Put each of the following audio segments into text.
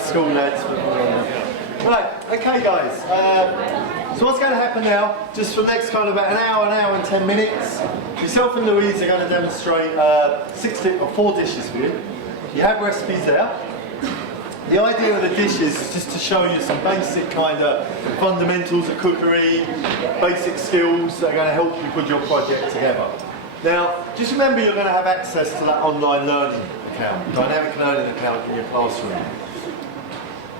school lads. Right, okay guys, so what's going to happen now, just for the next kind of about an hour and 10 minutes, yourself and Louise are going to demonstrate 4 dishes for you. You have recipes there. The idea of the dishes is just to show you some basic kind of fundamentals of cookery, basic skills that are going to help you put your project together. Now, just remember you're going to have access to that online learning account, dynamic learning account in your classroom.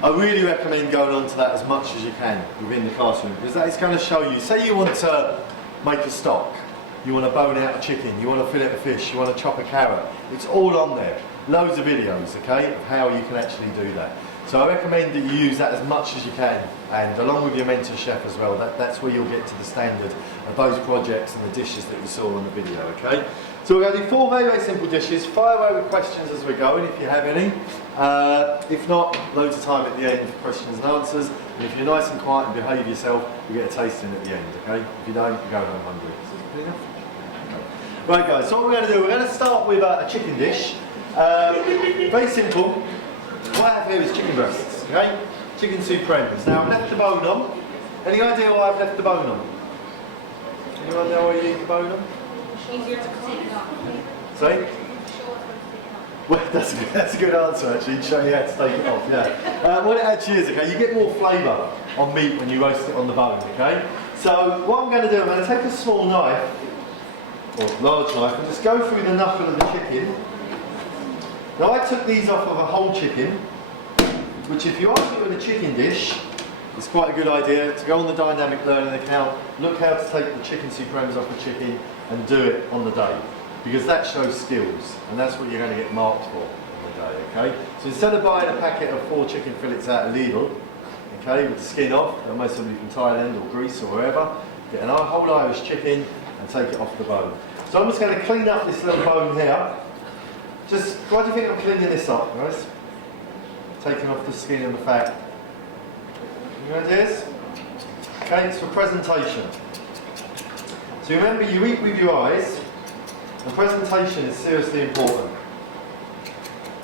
I really recommend going on to that as much as you can within the classroom, because that is going to show you, say you want to make a stock, you want to bone out a chicken, you want to fillet a fish, you want to chop a carrot, it's all on there. Loads of videos, okay, of how you can actually do that. So I recommend that you use that as much as you can, and along with your mentor chef as well, that's where you'll get to the standard of those projects and the dishes that you saw on the video, okay? So we're going to do 4 very, very simple dishes. Fire away with questions as we're going, if you have any. If not, loads of time at the end for questions and answers. And if you're nice and quiet and behave yourself, you get a tasting at the end, okay? If you don't, you go home hungry. Right guys, so what we're going to do, we're going to start with a chicken dish. Very simple. What I have here is chicken breasts, okay? Chicken supremes. Now I've left the bone on. Any idea why I've left the bone on? Anyone know why you leave the bone on? Easier to clean up. Sorry? Well, that's a good answer actually, to show you how to take it off, yeah. What it actually is, okay, you get more flavour on meat when you roast it on the bone, okay? So what I'm going to do, I'm going to take a small knife, or large knife, and just go through the knuckle of the chicken. Now I took these off of a whole chicken, which if you ask me with a chicken dish, it's quite a good idea to go on the dynamic learning account, look how to take the chicken supremes off a chicken and do it on the day. Because that shows skills, and that's what you're going to get marked for on the day, okay? So instead of buying a packet of 4 chicken fillets out of Lidl, okay, with the skin off, they're most of them from Thailand or Greece or wherever, get a whole Irish chicken and take it off the bone. So I'm just going to clean up this little bone here. Just, why do you think I'm cleaning this up, guys? Taking off the skin and the fat. Any ideas? Okay, it's for presentation. So remember, you eat with your eyes, and presentation is seriously important.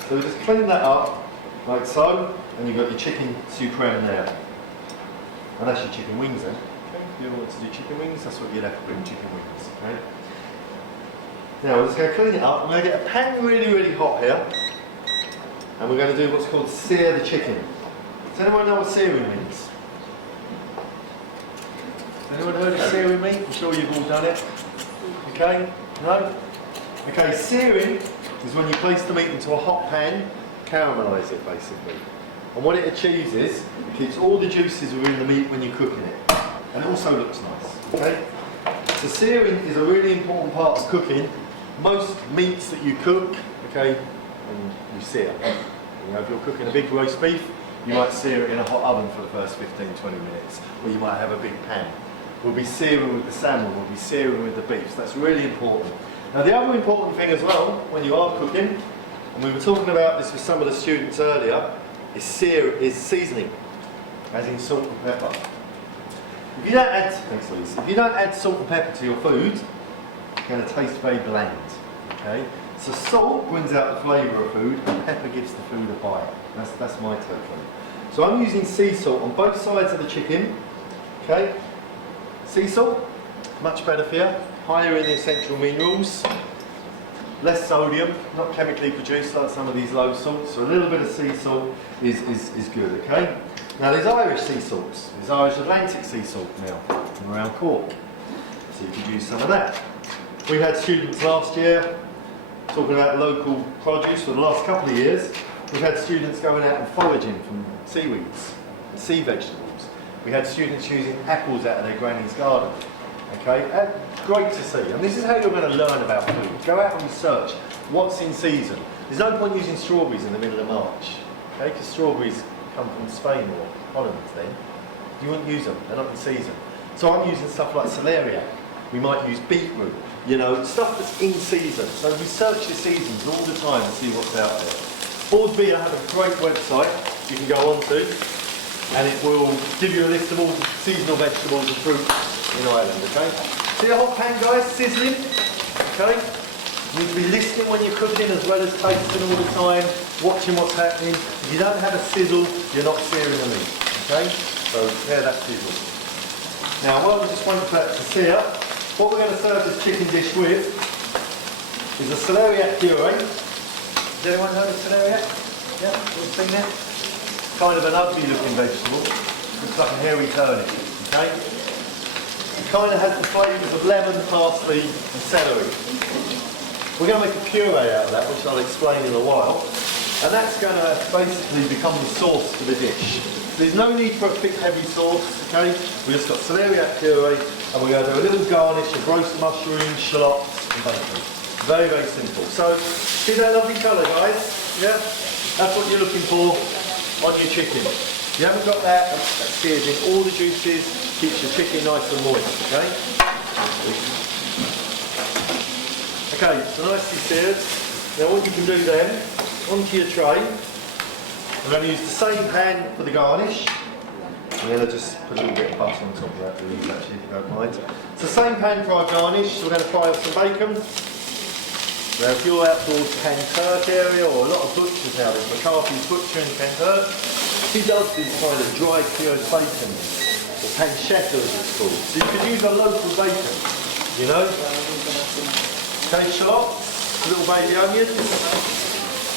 So we just clean that up, like so, and you've got your chicken supreme there. And that's your chicken wings then. Okay, if you want to do chicken wings, that's what you're left with, chicken wings. Okay. Now we're just going to clean it up. I'm going to get a pan really, really hot here, and we're going to do what's called sear the chicken. Does anyone know what searing means? Anyone heard of searing meat? I'm sure you've all done it. Okay? No? Okay, searing is when you place the meat into a hot pan, caramelise it basically. And what it achieves is, it keeps all the juices within the meat when you're cooking it. And it also looks nice. Okay? So searing is a really important part of cooking. Most meats that you cook, okay, and you sear. You know, if you're cooking a big roast beef, you might sear it in a hot oven for the first 15-20 minutes. Or you might have a big pan. We'll be searing with the salmon, we'll be searing with the beef. So that's really important. Now the other important thing as well, when you are cooking, and we were talking about this with some of the students earlier, is seasoning, as in salt and pepper. If you don't add, thanks Lisa, if you don't add salt and pepper to your food, it's going to taste very bland. Okay? So salt brings out the flavour of food, and pepper gives the food a bite. That's my take on it. So I'm using sea salt on both sides of the chicken. Okay? Sea salt, much better for you, higher in the essential minerals, less sodium, not chemically produced like some of these low salts, so a little bit of sea salt is good, okay? Now there's Irish sea salts, there's Irish Atlantic sea salt now, from around Cork, so you could use some of that. We had students last year talking about local produce for the last couple of years. We've had students going out and foraging from seaweeds and sea vegetables. We had students using apples out of their granny's garden. Okay, great to see. And this is how you're going to learn about food. Go out and research what's in season. There's no point using strawberries in the middle of March. Okay, because strawberries come from Spain or Holland then. You wouldn't use them, they're not in season. So I'm using stuff like celeriac. We might use beetroot. You know, stuff that's in season. So research your seasons all the time and see what's out there. Board B, I have a great website you can go on to, and it will give you a list of all the seasonal vegetables and fruits in Ireland, okay? See the hot pan, guys, sizzling? Okay? You need to be listening when you're cooking as well as tasting all the time, watching what's happening. If you don't have a sizzle, you're not searing the meat. Okay? So prepare that sizzle. Now while we're just waiting for that to sear, what we're going to serve this chicken dish with is a celeriac puree. Has anyone heard of celeriac? Yeah? You've seen that? Kind of an ugly looking vegetable. Looks like a hairy turnip. Okay? It kind of has the flavours of lemon, parsley and celery. We're going to make a puree out of that, which I'll explain in a while. And that's going to basically become the sauce for the dish. There's no need for a thick, heavy sauce, okay? We've just got celeriac puree, and we're going to do a little garnish of roasted mushrooms, shallots, and bacon. Very, very simple. So, see that lovely colour, guys? Yeah? That's what you're looking for on your chicken. If you haven't got that, that sears in all the juices, keeps your chicken nice and moist, okay? Okay, so nicely seared. Now what you can do then, onto your tray, we're going to use the same pan for the garnish. I'm going to just put a little bit of butter on top of that, please, actually, if you don't mind. It's the same pan for our garnish, so we're going to fry up some bacon. Now if you're out towards Penturk area, or a lot of butchers now, there's McCarthy's Butcher in Penturk, he does these kind of dry cured bacon, or pancetta as it's called. So you could use a local bacon, you know? Okay, shallots, little baby onions.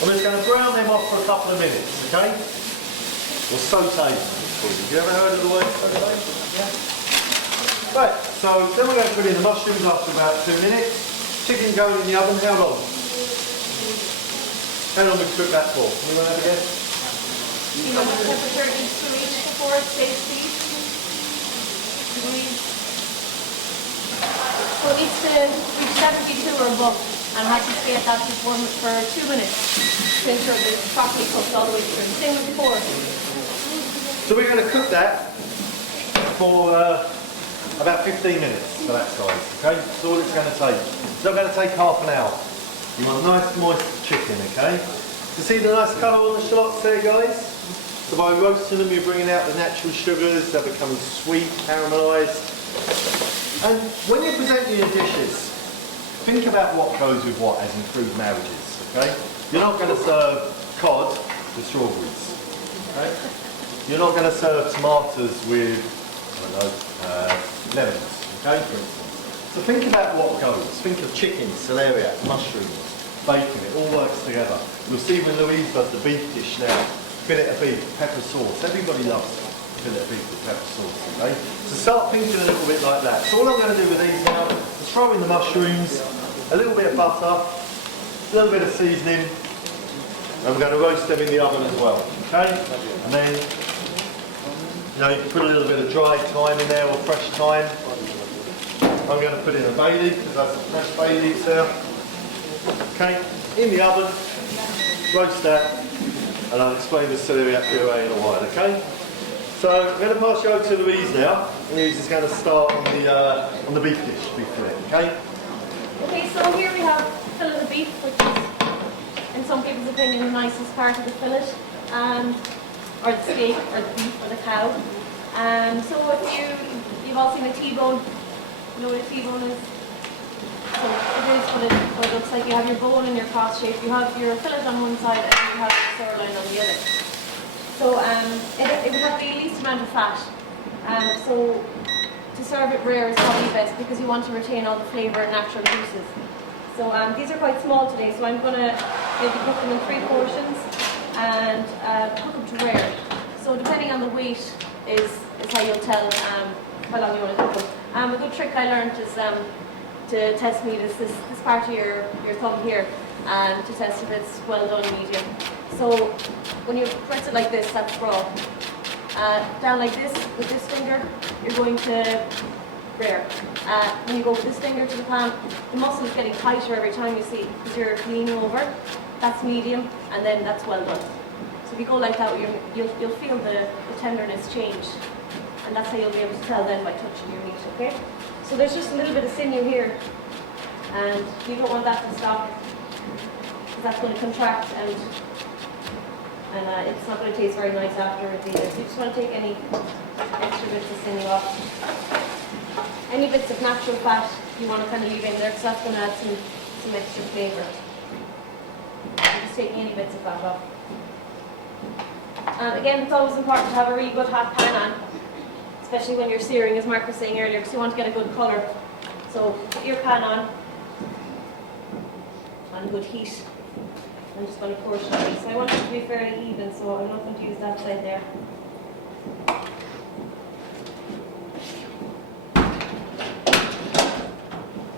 I'm just going to brown them off for a couple of minutes, okay? Or saute them. Have you ever heard of the word saute? Yeah. Right, so then we're going to put in the mushrooms after about 2 minutes. Chicken going in the oven, how long? How long would you cook that for? Anyone have a guess? You know what temperature needs to reach before it stays seasoned? So it needs to reach 72 or above, and has to stay at that for 2 minutes to ensure that it's properly cooked all the way through. Same with before. So we're going to cook that for about 15 minutes for that size, okay? That's all it's going to take. It's not going to take half an hour. You want nice moist chicken, okay? You see the nice colour on the shallots there, guys? So by roasting them, you're bringing out the natural sugars, they're becoming sweet, caramelised. And when you're presenting your dishes, think about what goes with what as in food marriages, okay? You're not going to serve cod with strawberries, okay? You're not going to serve tomatoes with, I don't know, lemons, okay, for instance. So think about what goes. Think of chicken, celeriac, mushrooms, bacon, it all works together. You'll see when Louise does the beef dish now, fillet of beef, pepper sauce, everybody loves fillet of beef with pepper sauce, okay? So start thinking a little bit like that. So all I'm going to do with these now is throw in the mushrooms, a little bit of butter, a little bit of seasoning, and we're going to roast them in the oven as well, okay? And then, you know, you can put a little bit of dried thyme in there or fresh thyme. I'm going to put in a bay leaf because that's some fresh bay leaves there. Okay, in the oven, roast that, and I'll explain the celeriac puree in a while, okay? So I'm going to pass you over to Louise now. Louise is going to start on the beef dish, beef fillet, okay? Okay, so here we have fillet of beef, which is, in some people's opinion, the nicest part of the fillet, or the steak, or the beef, or the cow. So if you've all seen a T-bone, you know what a T-bone is? So it is what it looks like. You have your bone in your cross shape, you have your fillet on one side, and you have your sirloin on the other. So it would have the least amount of fat. So to serve it rare is probably best because you want to retain all the flavour and natural juices. So these are quite small today, so I'm going to maybe cook them in 3 portions and cook them to rare. So depending on the weight is how you'll tell how long you want to cook them. A good trick I learned is to test meat is this part of your thumb here, to test if it's well done medium. So when you press it like this, that's raw. Down like this, with this finger, you're going to rare. When you go with this finger to the pan, the muscle is getting tighter every time you see, because you're leaning over. That's medium, and then that's well done. So if you go like that, you'll feel the tenderness change. And that's how you'll be able to tell then by touching your meat, okay? So there's just a little bit of sinew here, and you don't want that to stop, because that's going to contract and it's not going to taste very nice afterwards either. So you just want to take any extra bits of sinew off. Any bits of natural fat you want to kind of leave in there, because that's going to add some some extra flavour. I'm just taking any bits of fat off. And again, it's always important to have a really good hot pan on, especially when you're searing, as Mark was saying earlier, because you want to get a good colour. So put your pan on good heat. I'm just going to portion it. So I want it to be fairly even, so I'm not going to use that side there.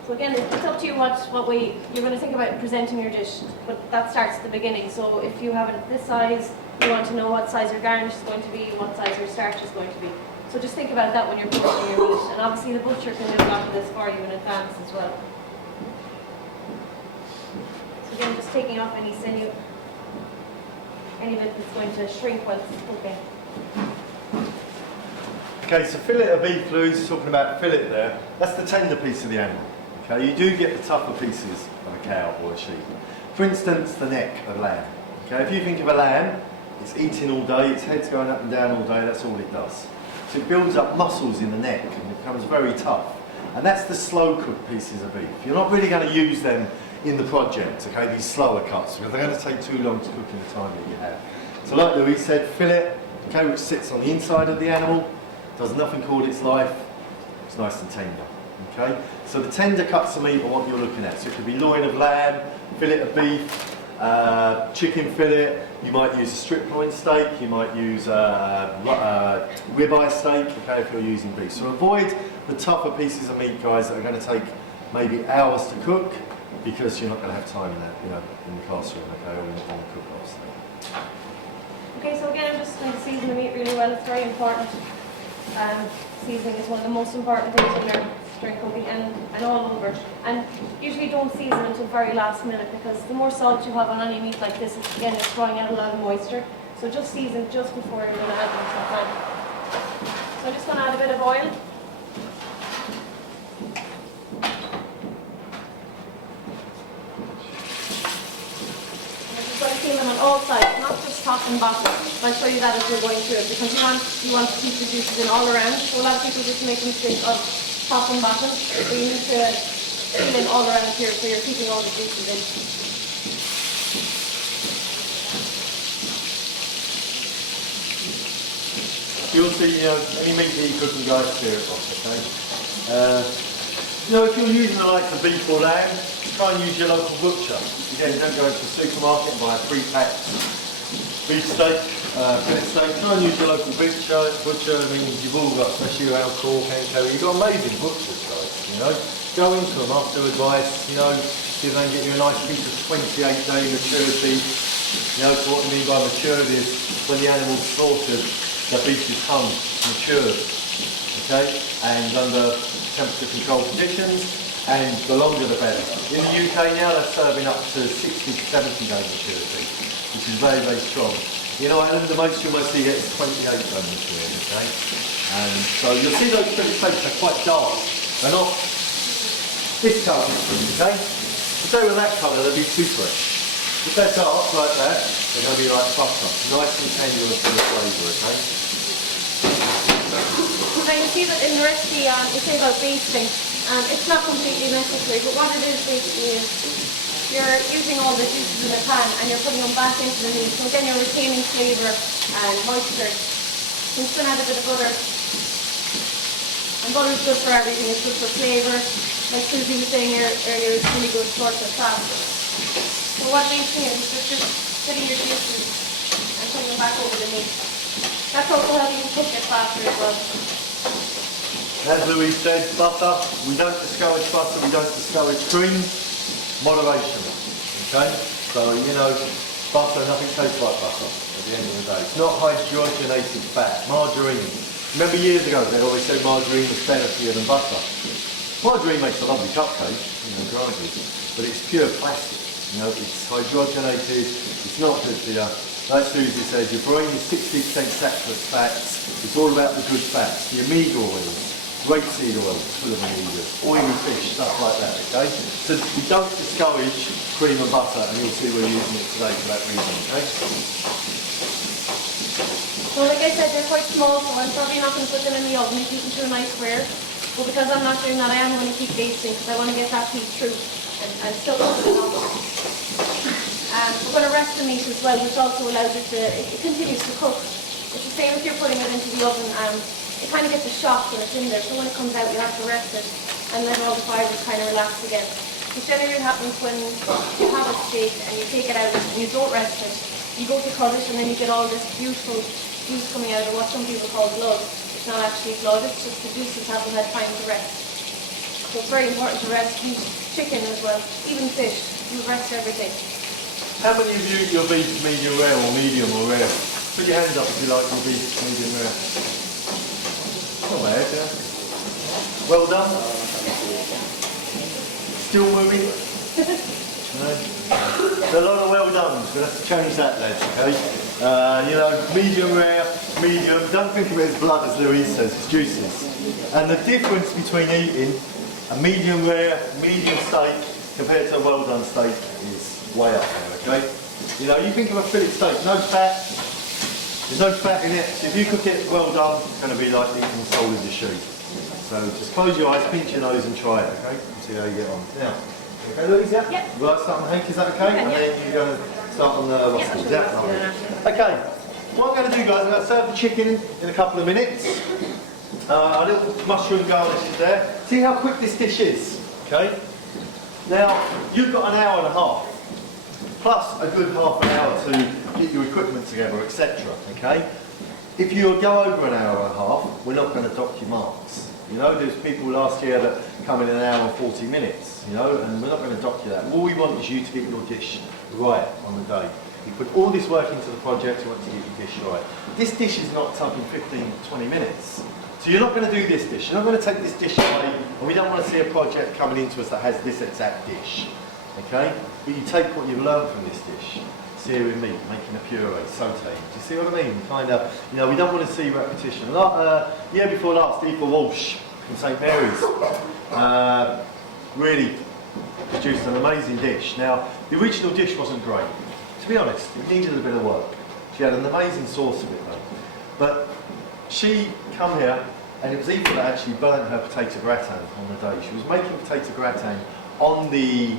So again, it's up to you what way you're going to think about presenting your dish, but that starts at the beginning. So if you have it this size, you want to know what size your garnish is going to be, what size your starch is going to be. So just think about that when you're portioning your meat. And obviously the butcher can do a lot of this for you in advance as well. So again, just taking off any sinew, any bit that's going to shrink while it's cooking. Okay, so fillet of beef, Louise, talking about fillet there, that's the tender piece of the animal. Okay, you do get the tougher pieces of a cow or a sheep. For instance, the neck of lamb. Okay, if you think of a lamb, it's eating all day, its head's going up and down all day, that's all it does. So it builds up muscles in the neck and it becomes very tough. And that's the slow cooked pieces of beef. You're not really going to use them in the project, okay, these slower cuts, because they're going to take too long to cook in the time that you have. So like Louise said, fillet, okay, which sits on the inside of the animal, does nothing called its life, it's nice and tender, okay? So the tender cuts of meat are what you're looking at. So it could be loin of lamb, fillet of beef, chicken fillet, you might use a strip loin steak, you might use ribeye steak, okay, if you're using beef. So avoid the tougher pieces of meat, guys, that are going to take maybe hours to cook, because you're not going to have time in that, in the classroom, okay, or in the cook-offs. Okay, so again, I'm just going to season the meat really well. It's very important. Seasoning is one of the most important things when you're during cooking and all over. And usually don't season until very last minute, because the more salt you have on any meat like this, again, it's drawing out a lot of moisture. So just season just before you're going to add them to the pan. So I'm just going to add a bit of oil. Season on all sides, not just top and bottom. I'll show you that as we're going through it, because you want to keep the juices in all around. So a lot of people just make a mistake of top and bottom. So you need to seal in all around here, so you're keeping all the juices in. You'll see, any meat that you cook, guys, clear it off, okay? If you're using the likes of beef or lamb, try and use your local butcher. Again, don't go into the supermarket and buy a pre-packed beef steak, fillet steak. Try and use your local butcher. I mean, you've all got, especially around Cork, Hencow, you've got amazing butchers, guys, Go into them, ask their advice, see if they can get you a nice piece of 28-day maturity. So what I mean by maturity is when the animal's slaughtered, the beef is hung, matured, okay? And under temperature controlled conditions. And the longer the better. In the UK now they're serving up to 60 to 70 day maturity, which is very, very strong. In Ireland the most you mostly get is 28 day maturity, okay? And so you'll see those fillet steaks are quite dark. They're not this colour, okay? If they were that colour they'd be too fresh. If they're dark like that, they're going to be like butter, nice and tender and full of flavour, okay? Now you see that in the recipe we say about basting. It's not completely necessary, but what it is basically is you're using all the juices in the pan and you're putting them back into the meat. So again, you're retaining flavour and moisture. I'm just going to add a bit of butter. And butter is good for everything. It's good for flavour. Like Susie was saying earlier, it's really good for fat. So what basting is just getting your juices and putting them back over the meat. That's also helping you cook it faster as well. As Louise said, butter, we don't discourage butter, we don't discourage cream, moderation, okay? So, butter, nothing tastes like butter at the end of the day. It's not hydrogenated fat, margarine. Remember years ago they always said margarine was better than butter. Margarine makes a lovely cupcake, granted, but it's pure plastic. It's hydrogenated, it's not good for you. Like Susie says, your brain is 60% saturate fats, it's all about the good fats, the omega oils. Rapeseed oil, full of omega, oily fish, stuff like that, okay? So we don't discourage cream and butter, and you'll see we're using it today for that reason, okay? So like I said, they're quite small, so I'm probably not going to put them in the oven and keep them to a nice square. But because I'm not doing that, I am going to keep basting, because I want to get that piece through. and still cook it enough. We're going to rest the meat as well, which also allows it to, it continues to cook. It's the same if you're putting it into the oven, and it kind of gets a shock when it's in there, so when it comes out you have to rest it and let all the fibres kind of relax again. Which generally happens when you have a steak and you take it out and you don't rest it. You go to cut it and then you get all this beautiful juice coming out of what some people call blood. It's not actually blood, it's just the juices haven't had time to rest. So it's very important to rest meat, chicken as well, even fish, you rest everything. How many of you eat your beef medium rare or medium or rare? Put your hands up if you like your beef medium rare. Not bad, yeah. Well done. Still moving? No? There's a lot of well done. We'll have to change that, lads, okay? You know, medium rare, medium. Don't think of it as blood, as Louise says, it's juices. And the difference between eating a medium rare, medium steak compared to a well done steak is way up there, okay? You know, you think of a fillet steak, no fat, there's no fat in it. So if you cook it well done, it's going to be like eating the sole of your shoe. So just close your eyes, pinch your nose and try it, okay? And see how you get on. Now, okay, Louise, yeah? Yep. Would you like to start on Hank, is that okay? And then you're going to start on the Russell, yeah? Okay, what I'm going to do, guys, I'm going to serve the chicken in a couple of minutes. A little mushroom garnish is there. See how quick this dish is, okay? Now, you've got an hour and a half, plus a good half an hour to get your equipment together, etc., okay? If you go over an hour and a half, we're not going to dock your marks. You know, there's people last year that come in an hour and 40 minutes, you know, and we're not going to dock you that. All we want is you to get your dish right on the day. You put all this work into the project, you want to get your dish right. This dish is not up in 15, 20 minutes. So you're not going to do this dish, you're not going to take this dish away, and we don't want to see a project coming into us that has this exact dish, okay? But you take what you've learned from this dish, searing meat, making a puree, sauteing. Do you see what I mean? Kind of, you know, we don't want to see repetition. Year before last, Eva Walsh from St Mary's really produced an amazing dish. Now, the original dish wasn't great. To be honest, it needed a bit of work. She had an amazing sauce of it though. But she come here, and it was Eva that actually burnt her potato gratin on the day. She was making potato gratin on the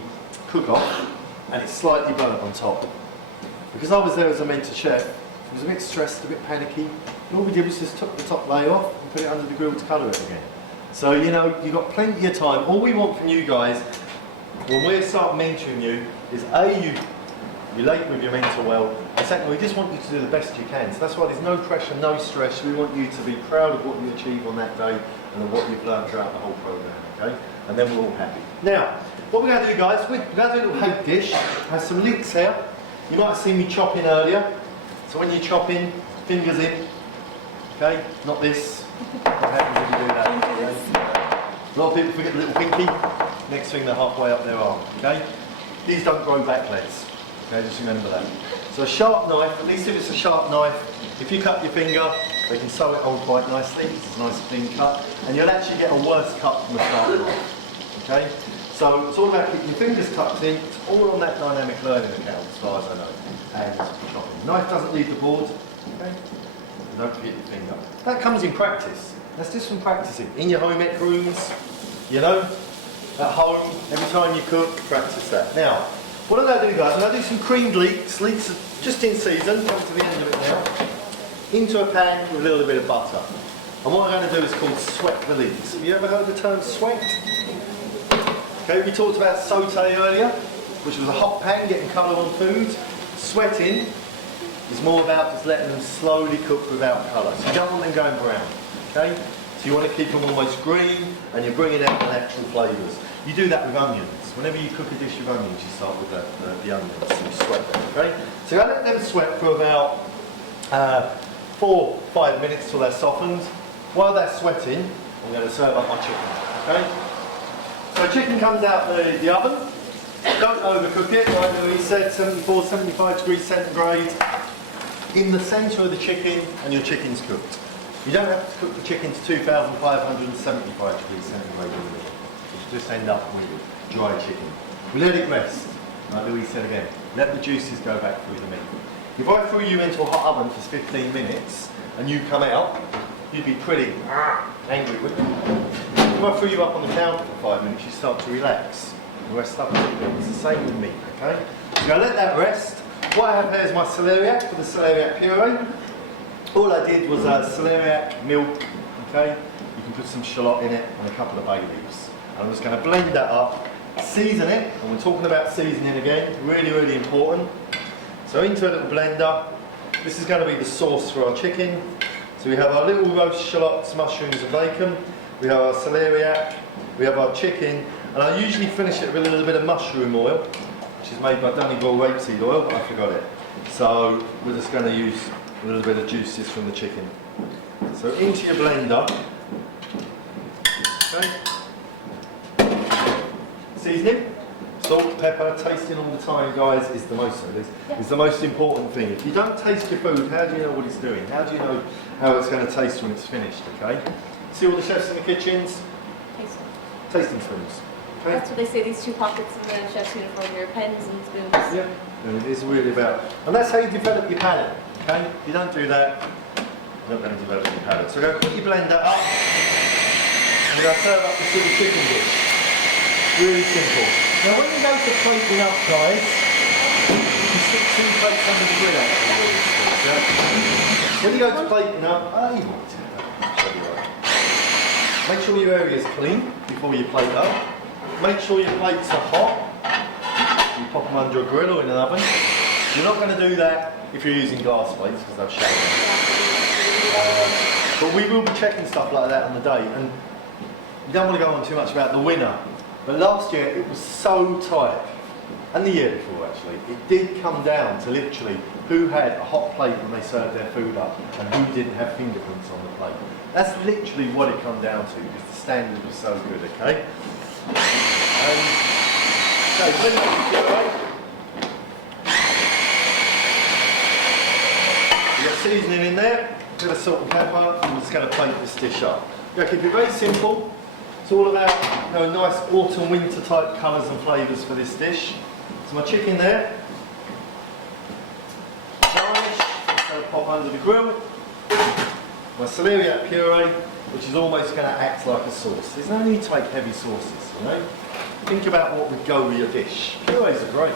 cook-off, and it's slightly burnt on top. Because I was there as a mentor chef, I was a bit stressed, a bit panicky, and all we did was just took the top layer off and put it under the grill to colour it again. So, you know, you've got plenty of time. All we want from you guys, when we start mentoring you, is A, you relate with your mentor well, and secondly, we just want you to do the best you can. So that's why there's no pressure, no stress. We want you to be proud of what you achieve on that day and of what you've learned throughout the whole programme, okay? And then we're all happy. Now, what we're going to do, guys, we're going to do a little hake dish. Has some links here. You might have seen me chopping earlier. So when you're chopping, fingers in, okay? Not this. What happens if you do that? Okay? A lot of people forget the little pinky. Next thing, they're halfway up their arm, okay? These don't grow back legs. Okay, just remember that. So a sharp knife, at least if it's a sharp knife, if you cut your finger, they can sew it on quite nicely. It's a nice clean cut, and you'll actually get a worse cut from a sharp knife. Okay? So it's all about keeping your fingers tucked in. It's all on that dynamic learning account, as far as I know. And chopping. Knife doesn't leave the board. Okay? And don't forget your finger. That comes in practice. That's just from practicing. In your home ec rooms, you know, at home, every time you cook, practice that. Now, what I'm going to do, guys, I'm going to do some creamed leeks. Leeks are just in season, come to the end of it now. Into a pan with a little bit of butter. And what I'm going to do is called sweat the leeks. Have you ever heard the term sweat? Okay, we talked about sauté earlier, which was a hot pan, getting colour on foods. Sweating is more about just letting them slowly cook without colour. So you don't want them going brown, okay? So you want to keep them almost green, and you're bringing out the natural flavours. You do that with onions. Whenever you cook a dish with onions, you start with the onions, and you sweat them, okay? So I let them sweat for about 4-5 minutes till they're softened. While they're sweating, I'm going to serve up my chicken, okay? So chicken comes out the oven. Don't overcook it, like Louise said, 74, 75 degrees centigrade. In the centre of the chicken, and your chicken's cooked. You don't have to cook the chicken to 2,575 degrees centigrade. You just end up with dry chicken. We let it rest, like Louise said again. Let the juices go back through the meat. If I threw you into a hot oven for 15 minutes and you come out, you'd be pretty angry with me. If I threw you up on the counter for 5 minutes, you start to relax. the rest up. It's the same with meat, okay? So I let that rest. What I have here is my celeriac for the celeriac puree. All I did was celeriac milk, okay? You can put some shallot in it and a couple of bay leaves. I'm just going to blend that up, season it, and we're talking about seasoning again, really, really important. So into a little blender, this is going to be the sauce for our chicken. So we have our little roast shallots, mushrooms and bacon, we have our celeriac, we have our chicken, and I usually finish it with a little bit of mushroom oil, which is made by Donegal rapeseed oil, but I forgot it. So we're just going to use a little bit of juices from the chicken. So into your blender, okay. Seasoning, salt, pepper, tasting all the time, guys, is the most is the most important thing. If you don't taste your food, how do you know what it's doing? How do you know how it's going to taste when it's finished? Okay. See all the chefs in the kitchens? Tasting spoons. Okay. That's what they say. These two pockets in the chef's uniform here: pens and spoons. Yeah. And it is really about, and that's how you develop your palate. Okay. If you don't do that, you don't really develop your palate. So go put your blender up, and we're going to serve up this little chicken dish. Really simple. Now when you go to plating up, guys, you stick 2 plates under the grill actually. Yeah? When you go to plating up, make sure your area is clean before you plate up. Make sure your plates are hot. You pop them under a grill or in an oven. You're not going to do that if you're using glass plates because they'll shatter. But we will be checking stuff like that on the day, and you don't want to go on too much about the winner. But last year it was so tight, and the year before actually, it did come down to literally who had a hot plate when they served their food up and who didn't have fingerprints on the plate. That's literally what it come down to, because the standard was so good, okay? So blend up the puree. You've got seasoning in there, a bit of salt and pepper, and we're just going to plate this dish up. We're going to keep it very simple. It's all about, you know, nice autumn, winter type colours and flavours for this dish. So my chicken there. Garnish, it's going to pop under the grill. My celeriac puree, which is almost going to act like a sauce. There's no need to make heavy sauces, you know. Think about what would go with your dish. Purees are great.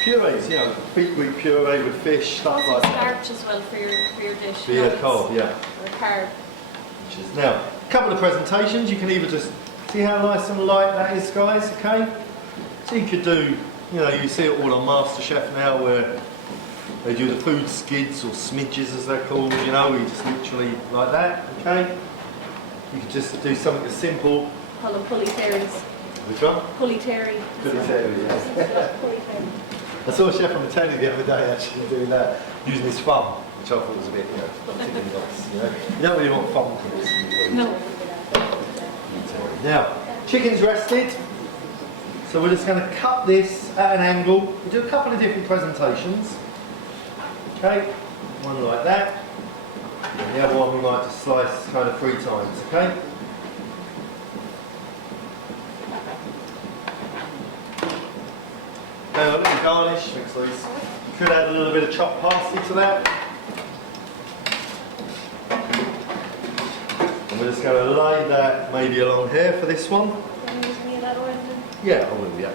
Purees, you know, beetroot puree with fish, stuff like that. Starch as well for your dish. For your carb, yeah. Or carb. Which is now. A couple of presentations, you can either just see how nice and light that is, guys, okay? So you could do, you know, you see it all on MasterChef now where they do the food skids or smidges as they're called, you know, you just literally like that, okay? You could just do something as simple. Call them pulley terries. Which one? Pulley terry. Pulley terry, yeah. I saw a chef on the telly the other day actually doing that, using his thumb, which I thought was a bit, you know, not ticking the box, you know. You don't really want thumb cooks. No. Now, chicken's rested, so we're just going to cut this at an angle. We'll do a couple of different presentations. Okay, one like that, and the other one we might just slice kind of 3 times, okay? Now a little garnish, could add a little bit of chopped parsley to that. And we're just going to lay that maybe along here for this one. Yeah, I will, yeah.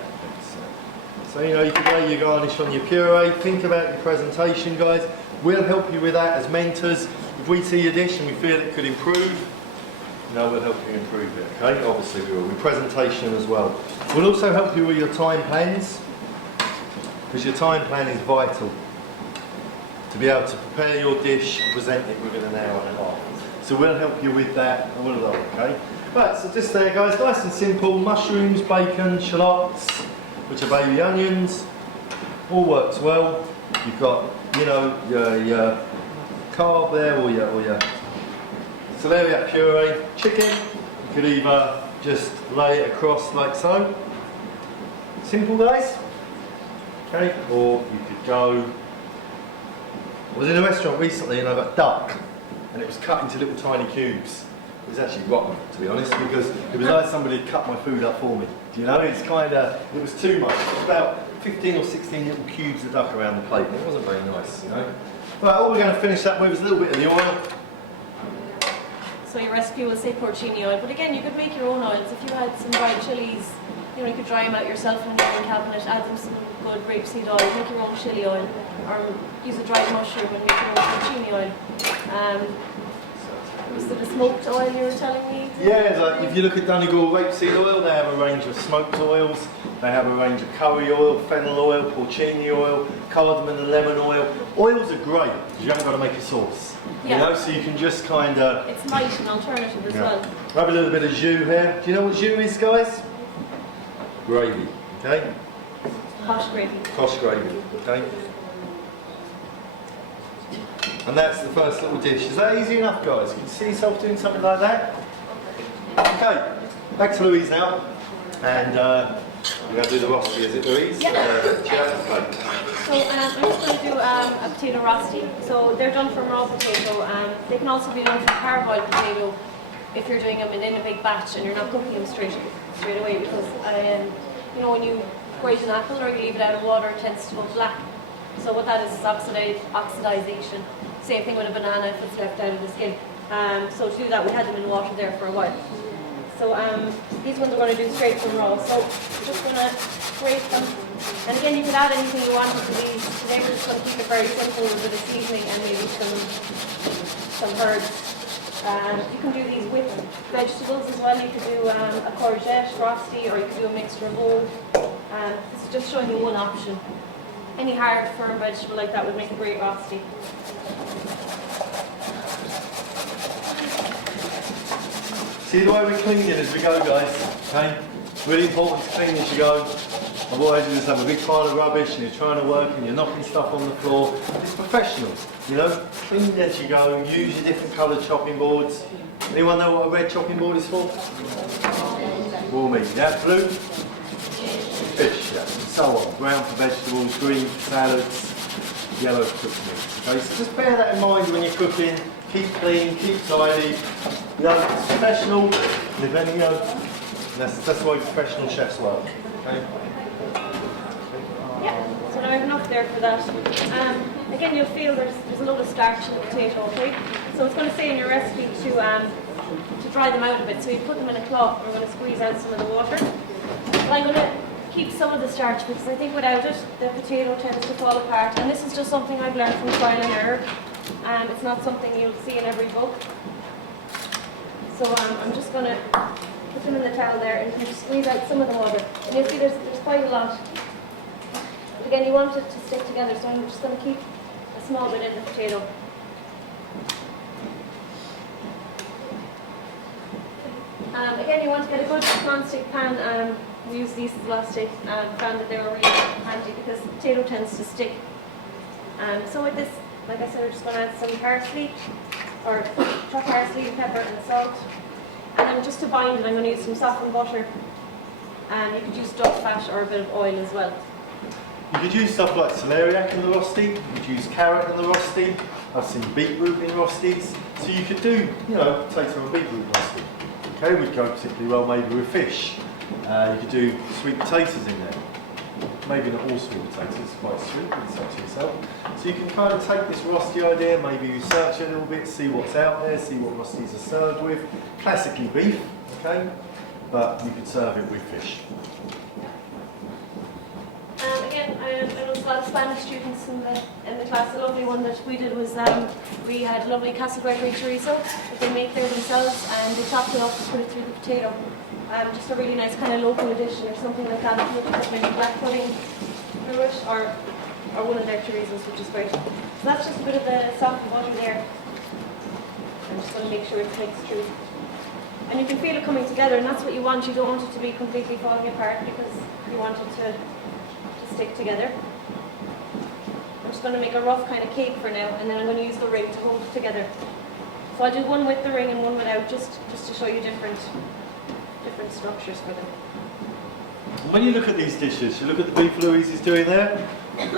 So, you know, you can lay your garnish on your puree. Think about your presentation, guys. We'll help you with that as mentors. If we see your dish and we feel it could improve, you know, we'll help you improve it, okay? Obviously we will. With presentation as well. We'll also help you with your time plans, because your time plan is vital to be able to prepare your dish and present it within an hour and a half. So we'll help you with that and all of that, okay? Right, so just there, guys, nice and simple. Mushrooms, bacon, shallots, which are baby onions. All works well. You've got, you know, your carb there, or your celeriac puree. Chicken, you could either just lay it across like so. Simple, guys. Okay, or you could go. I was in a restaurant recently and I got duck, and it was cut into little tiny cubes. It was actually rotten, to be honest, because it was like somebody had cut my food up for me. Do you know? It's kind of, it was too much. It was about 15 or 16 little cubes of duck around the plate, and it wasn't very nice, you know. Right, all we're going to finish that with is a little bit of the oil. So your recipe will say porcini oil, but again, you could make your own oils. If you had some dried chilies, you know, you could dry them out yourself in your own cabinet, add them some good rapeseed oil, make your own chili oil, or use a dried mushroom and make your own porcini oil. Was it a smoked oil you were telling me? Yeah, like if you look at Donegal rapeseed oil, they have a range of smoked oils. They have a range of curry oil, fennel oil, porcini oil, cardamom and lemon oil. Oils are great because you haven't got to make a sauce. Yeah. You know, so you can just kind of... It's light and alternative as well. Have a little bit of jus here. Do you know what jus is, guys? Gravy, okay? Posh gravy. Posh gravy, okay? And that's the first little dish. Is that easy enough, guys? Can you see yourself doing something like that? Okay, back to Louise now. And we're going to do the rosti, is it, Louise? Yeah. Okay. So I'm just going to do a potato rosti. So they're done from raw potato. They can also be done from parboiled potato if you're doing them in a big batch and you're not cooking them straight away, because you know, when you grate an apple or you leave it out of water, it tends to go black. So what that is oxidization. Same thing with a banana if it's left out of the skin. So to do that, we had them in water there for a while. So these ones we're going to do straight from raw. So we're just going to grate them. And again, you can add anything you want to these. Today we're just going to keep it very simple with a bit of seasoning and maybe some herbs. You can do these with vegetables as well. You could do a courgette rosti, or you could do a mixture of both. This is just showing you one option. Any hard, firm vegetable like that would make a great rosti. See the way we're cleaning it as we go, guys, okay? Really important to clean as you go. Otherwise you just have a big pile of rubbish and you're trying to work and you're knocking stuff on the floor. It's professional, you know? Clean as you go, use your different coloured chopping boards. Anyone know what a red chopping board is for? Raw meat, yeah? Blue? Fish, yeah, and so on. Brown for vegetables, green for salads, yellow for cooked meats. Okay, so just bear that in mind when you're cooking. Keep clean, keep tidy. You know, it's professional. And if any, that's the way professional chefs work. Okay. Yeah, so now I have enough there for that. Again, you'll feel there's a lot of starch in the potato, okay? So it's going to say in your recipe to dry them out a bit. So you put them in a cloth and we're going to squeeze out some of the water. But I'm going to keep some of the starch because I think without it, the potato tends to fall apart. And this is just something I've learned from trial and error. It's not something you'll see in every book. So I'm just going to put them in the towel there and you can just squeeze out some of the water. And you'll see there's quite a lot. But again, you want it to stick together, so I'm just going to keep a small bit in the potato. Again, you want to get a good non-stick pan. We used these last day. Found that they were really handy because the potato tends to stick. So with this, like I said, we're just going to add some parsley, or chopped parsley, pepper and salt. And then just to bind it, I'm going to use some softened butter. And you could use duck fat or a bit of oil as well. You could use stuff like celeriac in the rosti, you could use carrot in the rosti, I've seen beetroot in rostis. So you could do, you know, potato and beetroot rosti. Okay, would go particularly well maybe with fish. You could do sweet potatoes in there. Maybe not all sweet potatoes, quite sweet, but it's up to yourself. So you can kind of take this rosti idea, maybe research it a little bit, see what's out there, see what rostis are served with. Classically beef, okay, but you could serve it with fish. Again, I know a lot of Spanish students in the class. The lovely one that we did was we had lovely Casa Gregory chorizo that they make there themselves, and they chopped it up and put it through the potato. Just a really nice kind of local addition or something like that. If you put maybe black pudding through it, or one of their chorizos, which is great. So that's just a bit of the soft butter there. I'm just going to make sure it's mixed through. And you can feel it coming together, and that's what you want. You don't want it to be completely falling apart because you want it to stick together. I'm just going to make a rough kind of cake for now, and then I'm going to use the ring to hold it together. So I'll do one with the ring and one without, just to show you different structures for them. When you look at these dishes, you look at the beef Louise is doing there,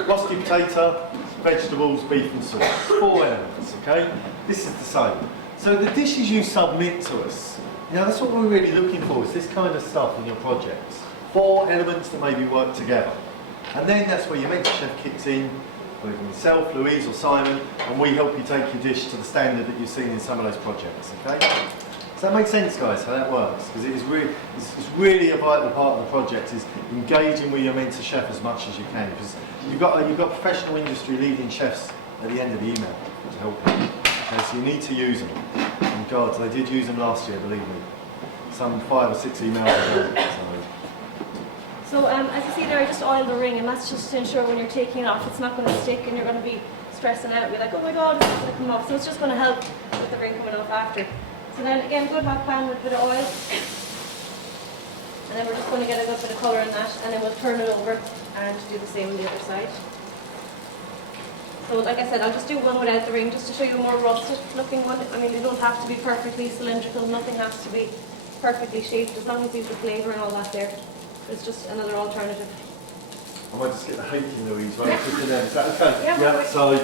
rosti potato, vegetables, beef and sauce. 4 elements, okay? This is the same. So the dishes you submit to us, you know, that's what we're really looking for, is this kind of stuff in your projects. 4 elements that maybe work together. And then that's where your mentor chef kicks in, whether myself, Louise or Simon, and we help you take your dish to the standard that you've seen in some of those projects, okay? Does that make sense, guys, how that works? Because it's really a vital part of the project is engaging with your mentor chef as much as you can. Because you've got professional industry leading chefs at the end of the email to help you. Okay, so you need to use them. And God, they did use them last year, believe me. Some 5 or 6 emails ago. So as you see there, I just oiled the ring, and that's just to ensure when you're taking it off, it's not going to stick and you're going to be stressing out. You're like, oh my God, it's going to come off. So it's just going to help with the ring coming off after. So then again, good hot pan with a bit of oil. And then we're just going to get a good bit of colour in that, and then we'll turn it over and do the same on the other side. So like I said, I'll just do one without the ring just to show you a more rustic looking one. I mean, they don't have to be perfectly cylindrical, nothing has to be perfectly shaped, as long as you have the flavour and all that there. It's just another alternative. I might just get the heat in Louise while I'm cooking them. Is that okay? Yeah. So,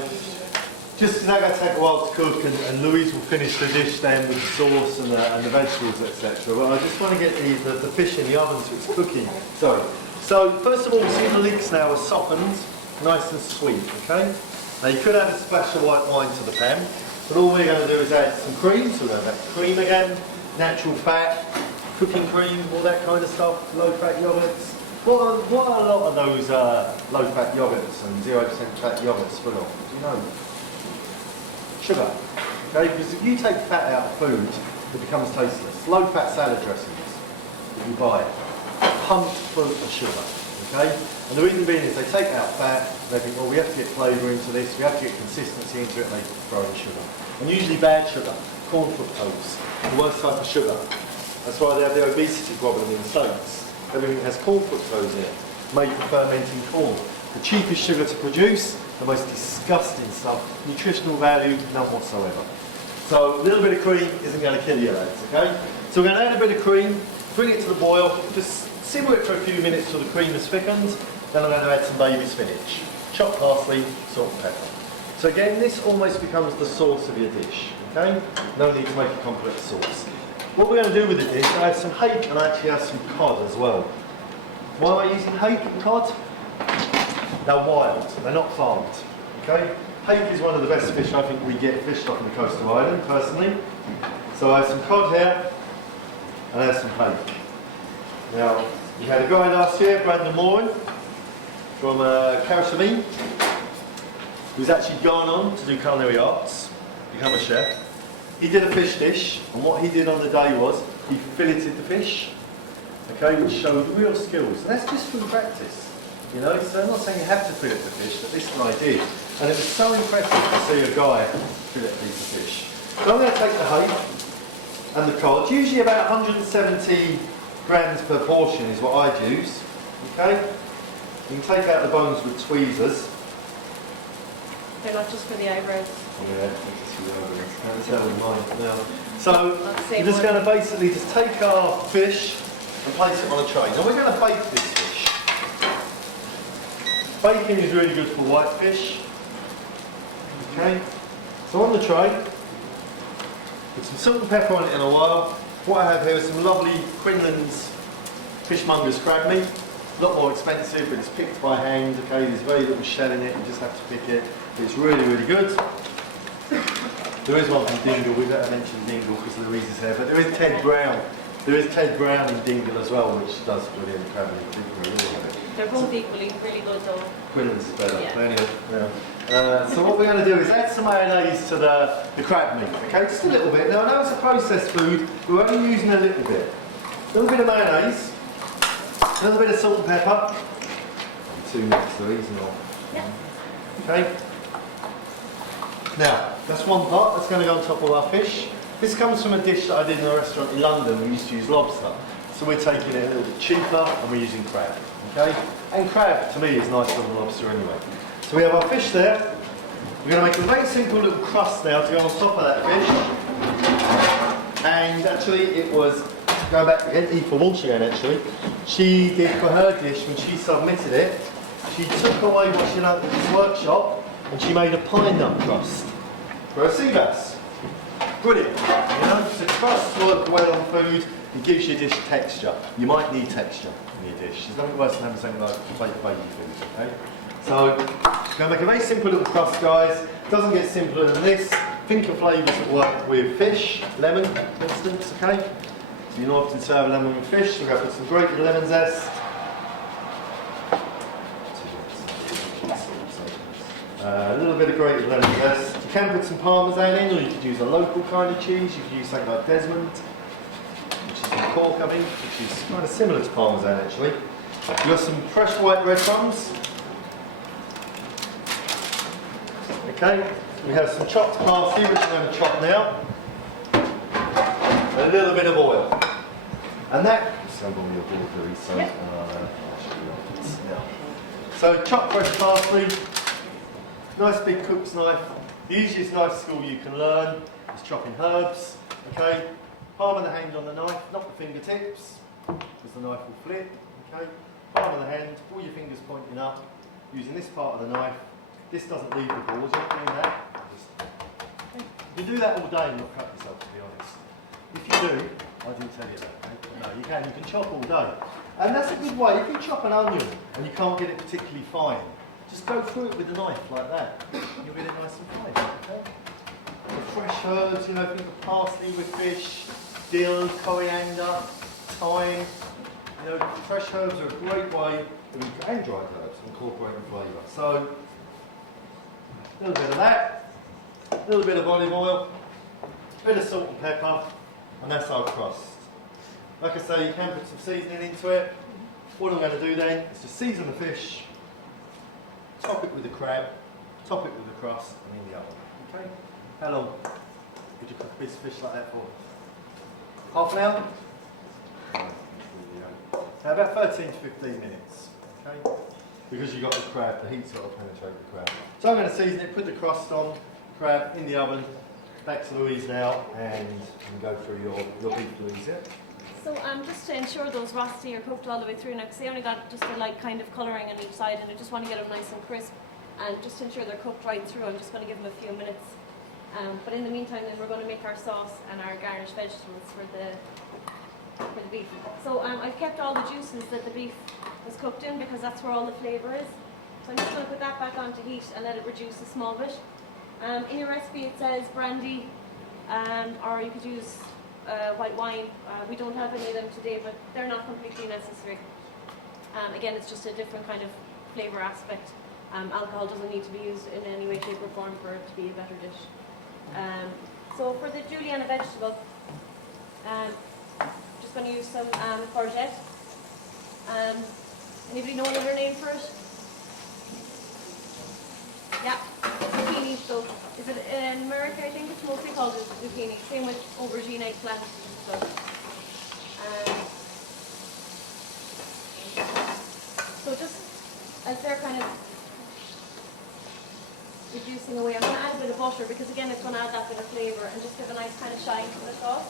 just because that's going to take a while to cook, and Louise will finish the dish then with the sauce and the vegetables, etc. Well, I just want to get the fish in the oven so it's cooking. Sorry. So, first of all, see the leeks now are softened, nice and sweet, okay? Now, you could add a splash of white wine to the pan, but all we're going to do is add some cream. So, we're going to add cream again, natural fat, cooking cream, all that kind of stuff, low-fat yogurts. What are a lot of those low-fat yogurts and 0% fat yogurts full of? Do you know? Sugar. Okay, because if you take fat out of food, it becomes tasteless. Low-fat salad dressings that you buy, pumped full of sugar. Okay, and the reason being is they take out fat. They think, well, we have to get flavour into this, we have to get consistency into it, and they throw in sugar. And usually bad sugar, corn fructose, the worst type of sugar. That's why they have the obesity problem in the States. Everything has corn fructose in it, made from fermenting corn. The cheapest sugar to produce, the most disgusting stuff, nutritional value, none whatsoever. So a little bit of cream isn't going to kill you, lads, okay? So we're going to add a bit of cream, bring it to the boil, just simmer it for a few minutes till the cream is thickened, then I'm going to add some baby spinach, chopped parsley, salt and pepper. So again, this almost becomes the sauce of your dish, okay? No need to make a complex sauce. What we're going to do with the dish, I have some hake and I actually have some cod as well. Why am I using hake and cod? They're wild, they're not farmed. Okay? Hake is one of the best fish I think we get fished off the coast of Ireland, personally. So I have some cod here and I have some hake. Now, we had a guy last year, Brandon Moran, from Carassamine, who's actually gone on to do culinary arts, become a chef. He did a fish dish, and what he did on the day was he filleted the fish, okay, which showed real skills. And that's just through practice, you know. So I'm not saying you have to fillet the fish, but this guy did, and it was so impressive to see a guy fillet a piece of fish. So I'm going to take the hake and the cod. Usually about 170 grams per portion is what I'd use. Okay, you can take out the bones with tweezers. They're not just for the eyebrows. Yeah, that's how we mind now. So we're just going to basically just take our fish and place it on a tray. Now we're going to bake this fish. Baking is really good for white fish. Okay, so on the tray, put some salt and pepper on it in a while. What I have here is some lovely Quinlan's fishmonger's crab meat. A lot more expensive, but it's picked by hand. Okay, there's very little shell in it. You just have to pick it. It's really, really good. There is one from Dingle. We don't mention Dingle because Louise is here, but there is Ted Brown. There is Ted Brown in Dingle as well, which does brilliant crab meat. They're both equally really good though. Quinlan's is better. Yeah. Anyway, yeah. So what we're going to do is add some mayonnaise to the crab meat. Okay, just a little bit. Now I know it's a processed food. We're only using a little bit. A little bit of mayonnaise. A little bit of salt and pepper. 2 minutes, Louise, and all. Yeah. Okay. Now, that's one part that's going to go on top of our fish. This comes from a dish that I did in a restaurant in London. We used to use lobster. So we're taking it a little bit cheaper and we're using crab. Okay? And crab, to me, is nicer than lobster anyway. So we have our fish there. We're going to make a very simple little crust now to go on top of that fish. And actually, it was, go back again, E for Walsh again actually. She did for her dish, when she submitted it, she took away what she learned at this workshop and she made a pine nut crust for a sea bass. Brilliant. You know, so crusts work well on food. It gives your dish texture. You might need texture in your dish. There's nothing worse than having something like flake baby food. Okay. So, we're going to make a very simple little crust, guys. It doesn't get simpler than this. Think of flavours that work with fish, lemon, for instance, okay? So you know often serve lemon with fish, so we're going to put some grated lemon zest. A little bit of grated lemon zest. You can put some parmesan in, or you could use a local kind of cheese. You could use something like Desmond, which is some pork, I mean, which is kind of similar to parmesan actually. You've got some fresh white breadcrumbs. Okay, we have some chopped parsley, which I'm going to chop now. And a little bit of oil. And that, so chopped fresh parsley, nice big cook's knife. The easiest knife skill you can learn is chopping herbs. Okay, palm of the hand on the knife, not the fingertips, because the knife will flip. Okay, palm of the hand, all your fingers pointing up, using this part of the knife. This doesn't leave the balls, you're not doing that. You can do that all day and not cut yourself, to be honest. If you do, I didn't tell you that, okay? No, you can chop all day. And that's a good way. If you chop an onion and you can't get it particularly fine, just go through it with a knife like that. You'll get it nice and fine, okay? The fresh herbs, you know, think of parsley with fish, dill, coriander, thyme. You know, fresh herbs are a great way, and dried herbs, incorporating flavour. So, a little bit of that, a little bit of olive oil, a bit of salt and pepper, and that's our crust. Like I say, you can put some seasoning into it. What I'm going to do then is just season the fish, top it with the crab, top it with the crust, and in the oven. Okay? How long would you cook a piece of fish like that for? Half an hour? Now about 13 to 15 minutes. Okay? Because you've got the crab, the heat's got to penetrate the crab. So I'm going to season it, put the crust on, crab in the oven. Back to Louise now, and you can go through your beef, Louise, yeah? So just to ensure those rosti are cooked all the way through now, because they only got just a light kind of colouring on each side, and I just want to get them nice and crisp, and just to ensure they're cooked right through, I'm just going to give them a few minutes. But in the meantime, then we're going to make our sauce and our garnished vegetables for the beef. So I've kept all the juices that the beef was cooked in, because that's where all the flavour is. So I'm just going to put that back onto heat and let it reduce a small bit. In your recipe it says brandy, or you could use white wine. We don't have any of them today, but they're not completely necessary. Again, it's just a different kind of flavour aspect. Alcohol doesn't need to be used in any way, shape or form for it to be a better dish. So for the julienne vegetable, just going to use some courgette. Anybody know another name for it? Yeah, zucchini. So is it in America? I think it's mostly called zucchini. Same with aubergine, eggplant. So just as they're kind of reducing away, I'm going to add a bit of butter, because again it's going to add that bit of flavour and just give a nice kind of shine to the sauce.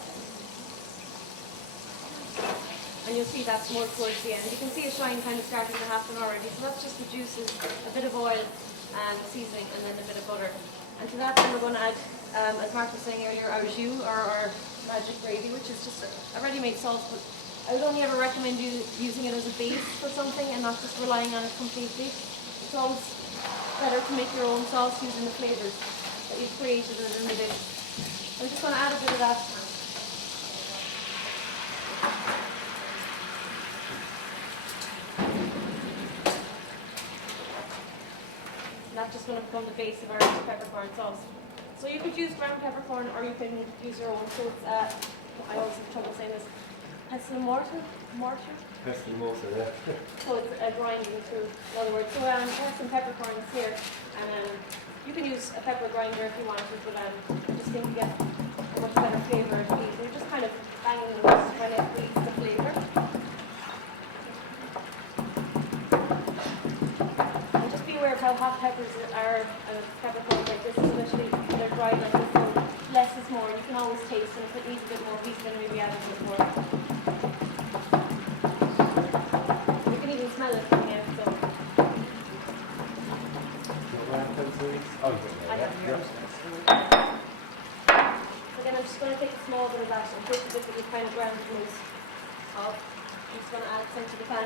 And you'll see that's more towards the end. You can see a shine kind of starting to happen already. So that's just the juices, a bit of oil, and seasoning, and then a bit of butter. And to that then we're going to add, as Mark was saying earlier, our jus, or our magic gravy, which is just a ready-made sauce. But I would only ever recommend you using it as a base for something and not just relying on it completely. It's always better to make your own sauce using the flavours that you've created in the dish. I'm just going to add a bit of that. That's just going to become the base of our peppercorn sauce. So you could use ground peppercorn, or you can use your own. So it's, I always have trouble saying this, pestle and mortar? Pestle and mortar, yeah. So it's a grinding tool, in other words. So I have some peppercorns here, and you can use a pepper grinder if you want to, but I just think you get a much better flavour of these. We're just kind of banging the rest when it bleeds the flavour. Aware of how hot peppers are, peppercorns like this, especially when they're dried like this, so less is more. You can always taste, and if it needs a bit more heat, then maybe add a bit more. You can even smell it from here, so. Again, I'm just going to take a small bit of that and put a bit of the kind of ground mousse off. I'm just going to add some to the pan.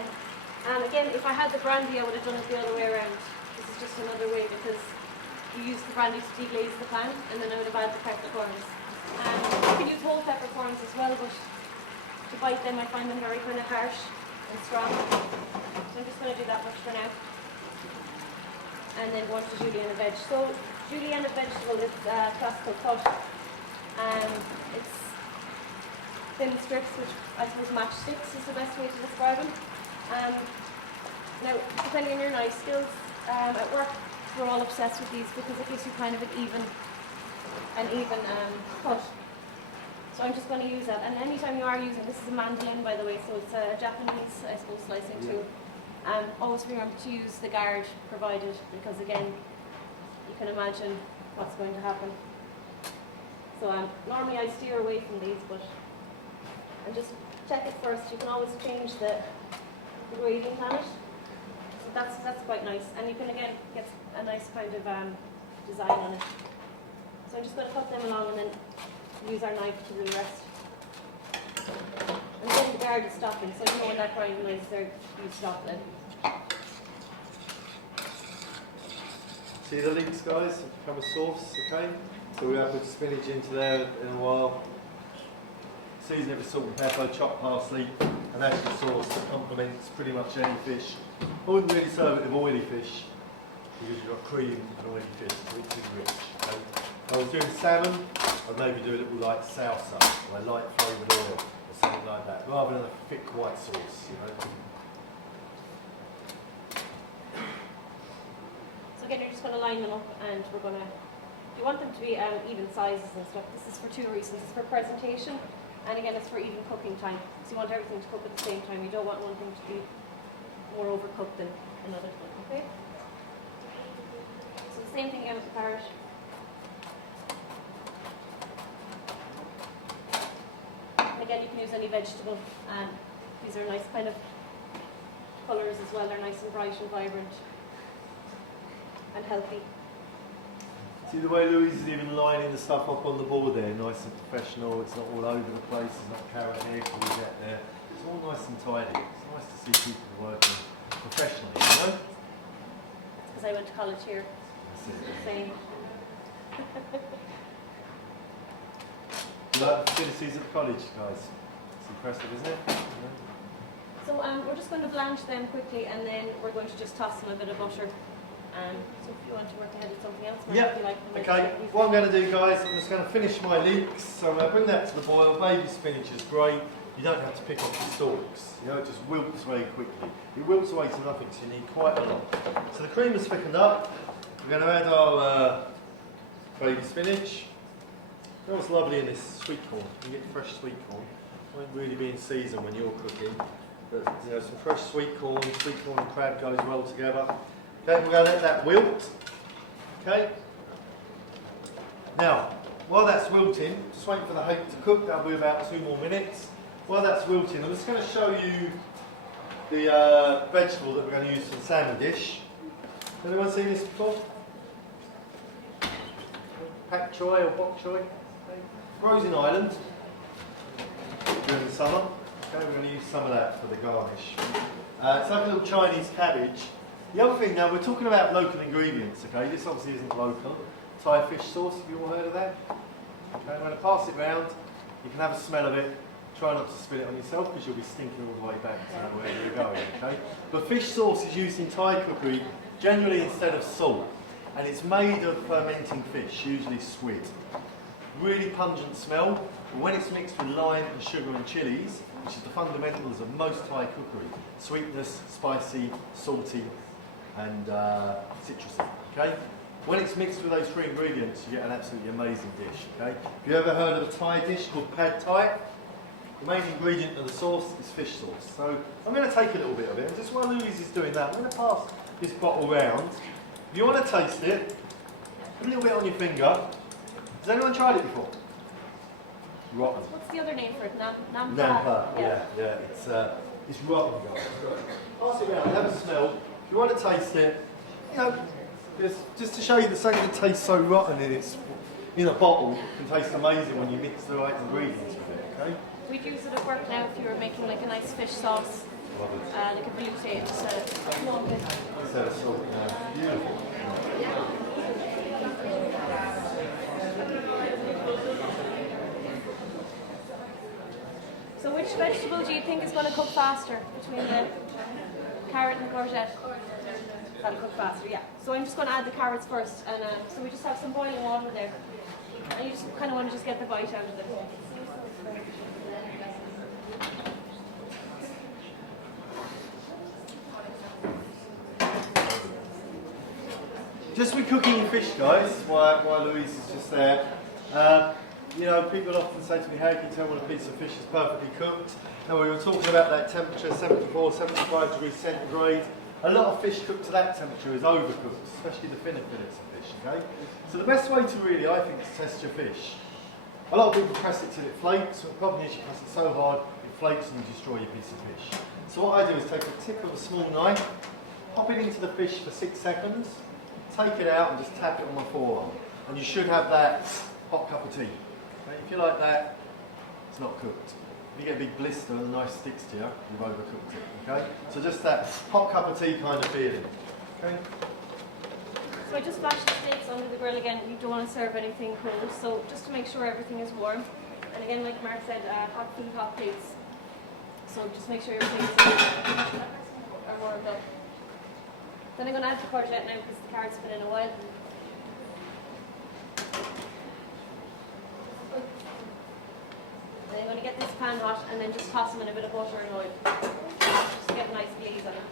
And again, if I had the brandy, I would have done it the other way around. This is just another way, because you use the brandy to deglaze the pan, and then I would have added the peppercorns. You can use whole peppercorns as well, but to bite them I find them very kind of harsh and strong. So I'm just going to do that much for now. And then go on to julienne veg. So julienne vegetable is classical cut. It's thin strips, which I suppose matchsticks is the best way to describe them. Now, depending on your knife skills, at work we're all obsessed with these because it gives you kind of an even cut. So I'm just going to use that. And anytime you are using, this is a mandolin by the way, so it's a Japanese, I suppose, slicing tool. Always remember to use the guard provided because again, you can imagine what's going to happen. So normally I steer away from these, but and just check it first. You can always change the gradient on it. So that's quite nice, and you can again get a nice kind of design on it. So I'm just going to cut them along and then use our knife to do the rest. And then the guard is stopping, so you know when that grinding is there, you stop then. See the leeks, guys? Have become a sauce, okay? So we have put spinach into there in a while. Season it with salt and pepper, chopped parsley, and that's the sauce that complements pretty much any fish. I wouldn't really serve it with oily fish because you've got cream and oily fish, which is rich. Okay? If I was doing salmon, I'd maybe do a little like salsa or a light flavoured oil or something like that, rather than a thick white sauce, you know. So again, you're just going to line them up, and we're going to. You want them to be even sizes and stuff. This is for two reasons. It's for presentation, and again, it's for even cooking time. So you want everything to cook at the same time. You don't want one thing to be more overcooked than another thing. Okay. So the same thing again with the carrot. Again, you can use any vegetable. These are nice kind of colours as well. They're nice and bright and vibrant and healthy. See the way Louise is even lining the stuff up on the board there, nice and professional. It's not all over the place. It's not carrot here till we get there. It's all nice and tidy. It's nice to see people working professionally, you know? Because I went to college here. Same. You like the facilities at the college, guys? It's impressive, isn't it? Yeah. So we're just going to blanch them quickly, and then we're going to just toss them a bit of butter. So if you want to work ahead with something else, yeah. you like Okay. What I'm going to do, guys, I'm just going to finish my leeks. So I'm going to bring that to the boil. Baby spinach is great. You don't have to pick off the stalks. You know, it just wilts very quickly. It wilts away to nothing, so you need quite a lot. So the cream is thickened up. We're going to add our baby spinach. You know what's lovely in this? Sweet corn. You get fresh sweet corn. It won't really be in season when you're cooking. But you know, some fresh sweet corn and crab goes well together. Okay, we're going to let that wilt. Okay. Now, while that's wilting, just waiting for the hake to cook. That'll be about 2 more minutes. While that's wilting, I'm just going to show you the vegetable that we're going to use for the salmon dish. Has anyone seen this before? Pak choy or bok choy? Grows in Ireland during the summer. Okay, we're going to use some of that for the garnish. It's like a little Chinese cabbage. The other thing now, we're talking about local ingredients, okay? This obviously isn't local. Thai fish sauce, have you all heard of that? Okay, I'm going to pass it round. You can have a smell of it. Try not to spill it on yourself because you'll be stinking all the way back to where you're going, okay? But fish sauce is used in Thai cookery generally instead of salt. And it's made of fermenting fish, usually squid. Really pungent smell. But when it's mixed with lime and sugar and chilies, which is the fundamentals of most Thai cookery, sweetness, spicy, salty, and citrusy, okay? When it's mixed with those 3 ingredients, you get an absolutely amazing dish, okay? Have you ever heard of a Thai dish called pad Thai? The main ingredient of the sauce is fish sauce. So I'm going to take a little bit of it, and just while Louise is doing that, I'm going to pass this bottle round. If you want to taste it, put a little bit on your finger. Has anyone tried it before? Rotten. What's the other name for it? Nampa? Nampa, yeah. It's rotten, guys. Pass it round, have a smell. If you want to taste it, you know, just to show you the something that tastes so rotten in a bottle can taste amazing when you mix the right ingredients with it, okay? We'd use it at work now if you were making like a nice fish sauce, like a velouté, just a small bit. Instead of salt, yeah. Beautiful. vegetable do you think is going to cook faster between the carrot and courgette? That'll cook faster, yeah. So I'm just going to add the carrots first, and so we just have some boiling water there, and you just kind of want to just get the bite out of it. Just with cooking your fish, guys, while Louise is just there, you know, people often say to me, how can you tell when a piece of fish is perfectly cooked? Now, we were talking about that temperature, 74, 75 degrees centigrade. A lot of fish cooked to that temperature is overcooked, especially the thinner fillets of fish, okay? So the best way to really, I think, to test your fish, a lot of people press it till it flakes, but the problem is you press it so hard, it flakes and you destroy your piece of fish. So what I do is take the tip of a small knife, pop it into the fish for 6 seconds, take it out and just tap it on my forearm. And you should have that hot cup of tea. Okay? If you like that, it's not cooked. If you get a big blister and a knife sticks to you, you've overcooked it. Okay? So just that hot cup of tea kind of feeling. Okay? So I just flashed the steaks under the grill again. You don't want to serve anything cold, so just to make sure everything is warm. And again, like Mark said, hot food, hot plates. So just make sure your plates are warmed up. Then I'm going to add the courgette now because the carrot's been in a while. And I'm going to get this pan hot and then just toss them in a bit of butter and oil. Just to get a nice glaze on it.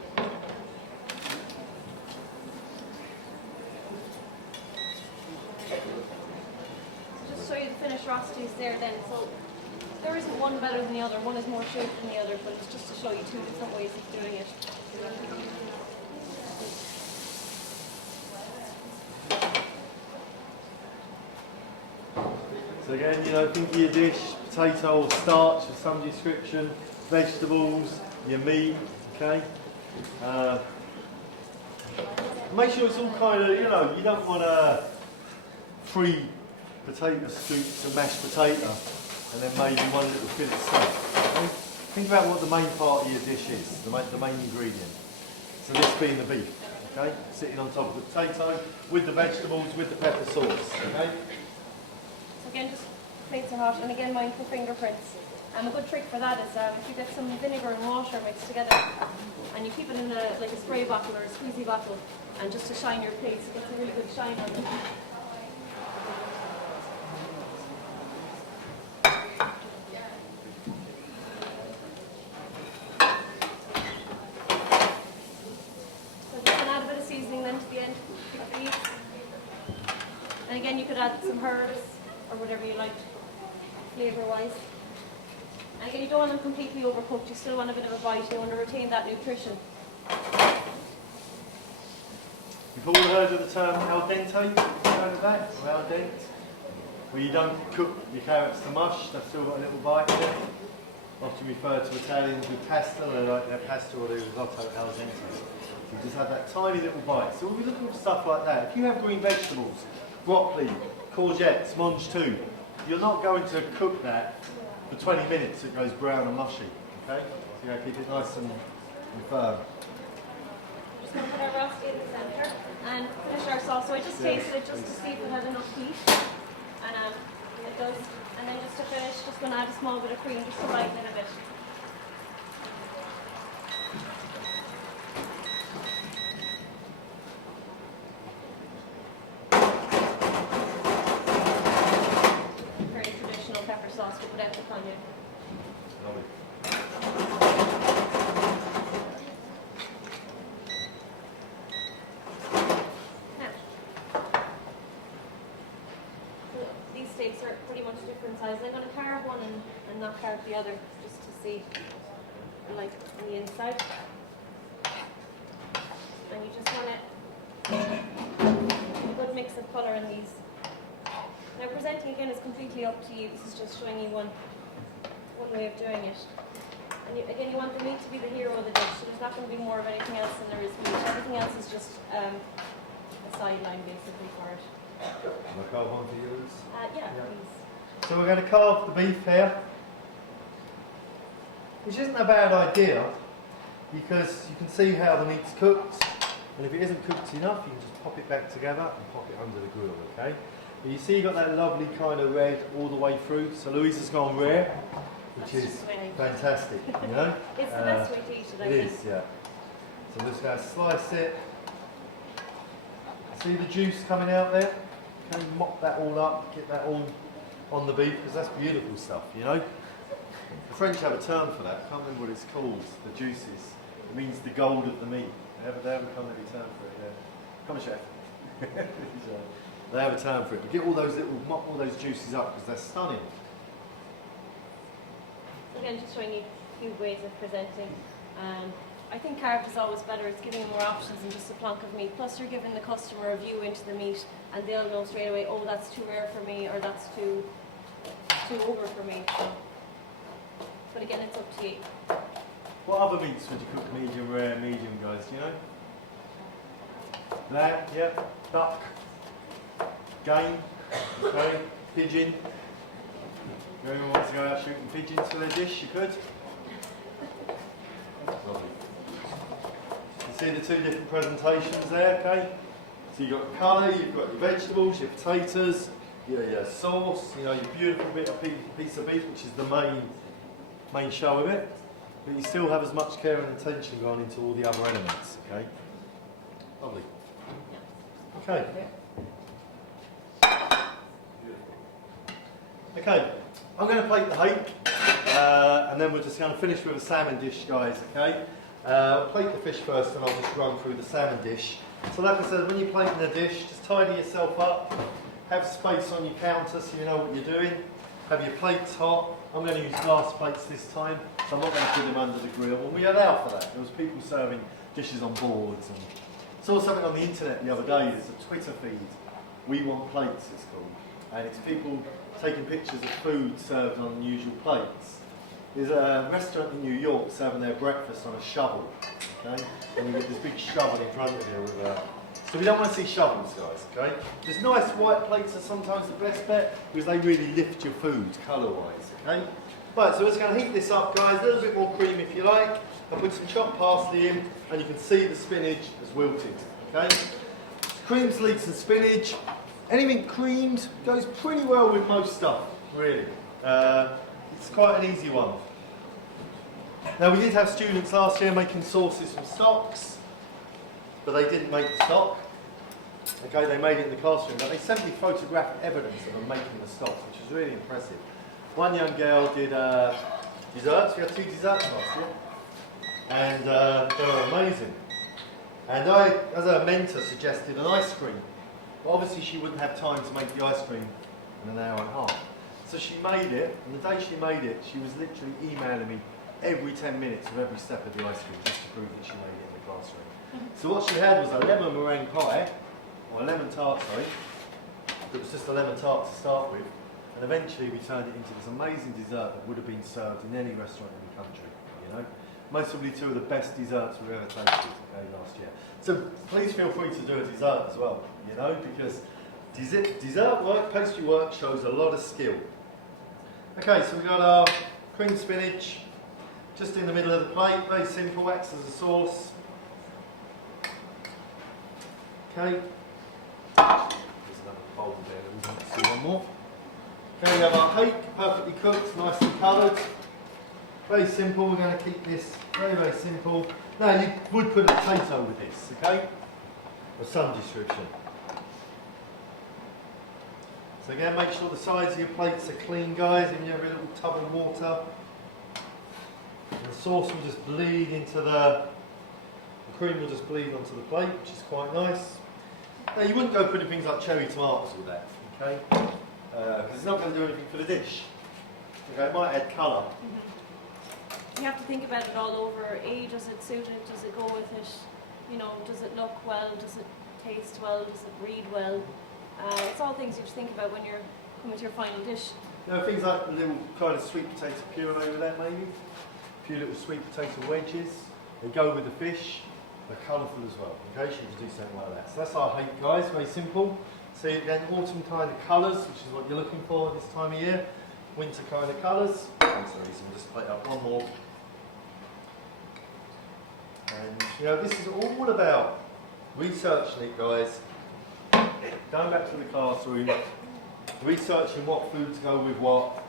So just show you the finished roasties there then. So there isn't one better than the other. One is more shaped than the other, but it's just to show you 2 different ways of doing it. So again, you know, think of your dish, potato or starch of some description, vegetables, your meat, okay? Make sure it's all kind of, you know, you don't want a 3 potato scoops of mashed potato and then maybe 1 little fillet steak. Okay? Think about what the main part of your dish is, the main ingredient. So this being the beef, okay? Sitting on top of the potato, with the vegetables, with the pepper sauce, okay? Again, just plates are hot, and again, mindful fingerprints. And a good trick for that is if you get some vinegar and water mixed together, and you keep it in like a spray bottle or a squeezy bottle, and just to shine your plates, it gets a really good shine on them. So just add a bit of seasoning then to the end. And again, you could add some herbs or whatever you like, flavour-wise. And again, you don't want them completely overcooked, you still want a bit of a bite, you want to retain that nutrition. You've all heard of the term al dente? Heard of that? Or al dente? Where you don't cook your carrots to mush, they've still got a little bite in it. Often referred to Italians with pasta, they like their pasta or their risotto al dente. So you just have that tiny little bite. So we'll be looking for stuff like that. If you have green vegetables, broccoli, courgettes, mange tout, you're not going to cook that for 20 minutes, it goes brown and mushy, okay? So you gotta keep it nice and firm. Just going to put our rosti in the centre and finish our sauce. So I just tasted it just to see if it had enough heat, and it does. And then just to finish, just going to add a small bit of cream just to lighten it a bit. Pepper sauce, but without the cognac. Lovely. Now, so these steaks are pretty much different sizes. I'm going to carve one and not carve the other, just to see like on the inside. And you just want a good mix of colour in these. Now presenting again is completely up to you. This is just showing you one way of doing it. And again, you want the meat to be the hero of the dish. So there's not going to be more of anything else than there is meat. Everything else is just a sideline basically for it. Can I carve one for you? Yeah, please. So we're going to carve the beef here, which isn't a bad idea because you can see how the meat's cooked, and if it isn't cooked enough, you can just pop it back together and pop it under the grill, okay? But you see you've got that lovely kind of red all the way through, so Louise has gone rare. which That's is just the way I eat. fantastic, you know? It's the best way to eat it, I It think. is, yeah. So I'm just going to slice it. See the juice coming out there? Okay, mop that all up, get that all on the beef, because that's beautiful stuff, you know? The French have a term for that, I can't remember what it's called, the juices. It means the gold of the meat. They have a culinary term for it, yeah. Come on, chef. They have a term for it. But get all those little, mop all those juices up, because they're stunning. Again, just showing you a few ways of presenting. I think carved is always better. It's giving them more options than just a plonk of meat. Plus, you're giving the customer a view into the meat, and they'll know straight away, oh, that's too rare for me, or that's too over for me. So. But again, it's up to you. What other meats would you cook medium rare, medium, guys? Do you know? Lamb, yeah. Duck. Game. Okay. Pigeon. If anyone wants to go out shooting pigeons for their dish, you could. Lovely. You see the two different presentations there, okay? So you've got your colour, you've got your vegetables, your potatoes, your sauce, you know, your beautiful bit of piece of beef, which is the main show of it. But you still have as much care and attention going into all the other elements, okay? Lovely. Okay. Okay, I'm going to plate the hake, and then we're just going to finish with a salmon dish, guys, okay? Plate the fish first, and I'll just run through the salmon dish. So like I said, when you're plating the dish, just tidy yourself up, have space on your counter so you know what you're doing, have your plates hot. I'm going to use glass plates this time, so I'm not going to put them under the grill. Well, we allow for that. There was people serving dishes on boards. And saw something on the internet the other day, there's a Twitter feed, We Want Plates it's called, and it's people taking pictures of food served on unusual plates. There's a restaurant in New York serving their breakfast on a shovel, okay? And you get this big shovel in front of you with so we don't want to see shovels, guys, okay? Just nice white plates are sometimes the best bet because they really lift your food colour-wise, okay? Right, so we're just going to heat this up, guys. A little bit more cream if you like. I'll put some chopped parsley in, and you can see the spinach has wilted, okay? Creams, leeks and spinach. Anything creamed goes pretty well with most stuff, really. It's quite an easy one. Now, we did have students last year making sauces from stocks, but they didn't make the stock. Okay, they made it in the classroom, but they sent me photographic evidence of them making the stock, which is really impressive. One young girl did desserts. We had 2 desserts last year, and they were amazing. And I, as a mentor, suggested an ice cream. But obviously she wouldn't have time to make the ice cream in an hour and a half. So she made it, and the day she made it, she was literally emailing me every 10 minutes of every step of the ice cream, just to prove that she made it in the classroom. So what she had was a lemon meringue pie, or a lemon tart, sorry. It was just a lemon tart to start with, and eventually we turned it into this amazing dessert that would have been served in any restaurant in the country, you know. Most probably 2 of the best desserts we've ever tasted, okay, last year. So please feel free to do a dessert as well, you know, because dessert work, pastry work shows a lot of skill. Okay, so we've got our cream spinach just in the middle of the plate, very simple, acts as a sauce. Okay. There's another bowl there, we want to see one more. Okay, we have our hake, perfectly cooked, nicely coloured. Very simple, we're going to keep this very, very simple. Now, you would put a potato with this, okay? Of some description. So again, make sure the sides of your plates are clean, guys, and you have a little tub of water. And the sauce will just bleed into the cream will just bleed onto the plate, which is quite nice. Now, you wouldn't go putting things like cherry tomatoes with that, okay? Because it's not going to do anything for the dish. Okay, it might add colour. You have to think about it all over. Does it suit it? Does it go with it? You know, does it look well? Does it taste well? Does it read well? It's all things you have to think about when you're coming to your final dish. You know, things like a little kind of sweet potato puree with that, maybe. A few little sweet potato wedges. They go with the fish. They're colourful as well. Okay, so you can do something like that. So that's our hake, guys. Very simple. See again, autumn kind of colours, which is what you're looking for this time of year. Winter kind of colours. That's the reason we'll just plate up one more. And you know, this is all about researching it, guys. Going back to the classroom, researching what foods go with what,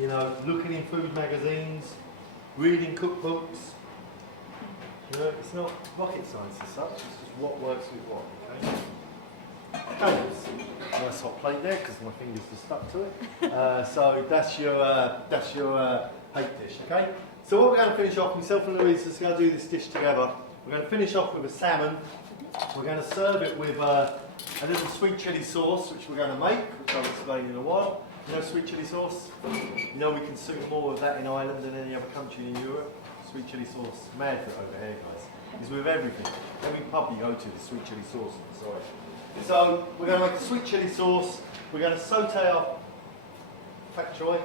You know, looking in food magazines, reading cookbooks. You know, it's not rocket science as such, it's just what works with what, okay? Nice hot plate there because my fingers are stuck to it. So that's your hake dish, okay? So what we're going to finish off, myself and Louise is going to do this dish together. We're going to finish off with a salmon. We're going to serve it with a little sweet chilli sauce, which we're going to make, which I'll explain in a while. You know sweet chilli sauce? You know we consume more of that in Ireland than any other country in Europe. Sweet chilli sauce, mad for it over here, guys. It's with everything. Every pub you go to, the sweet chilli sauce. Sorry. So we're going to make a sweet chilli sauce. We're going to saute our pak choy,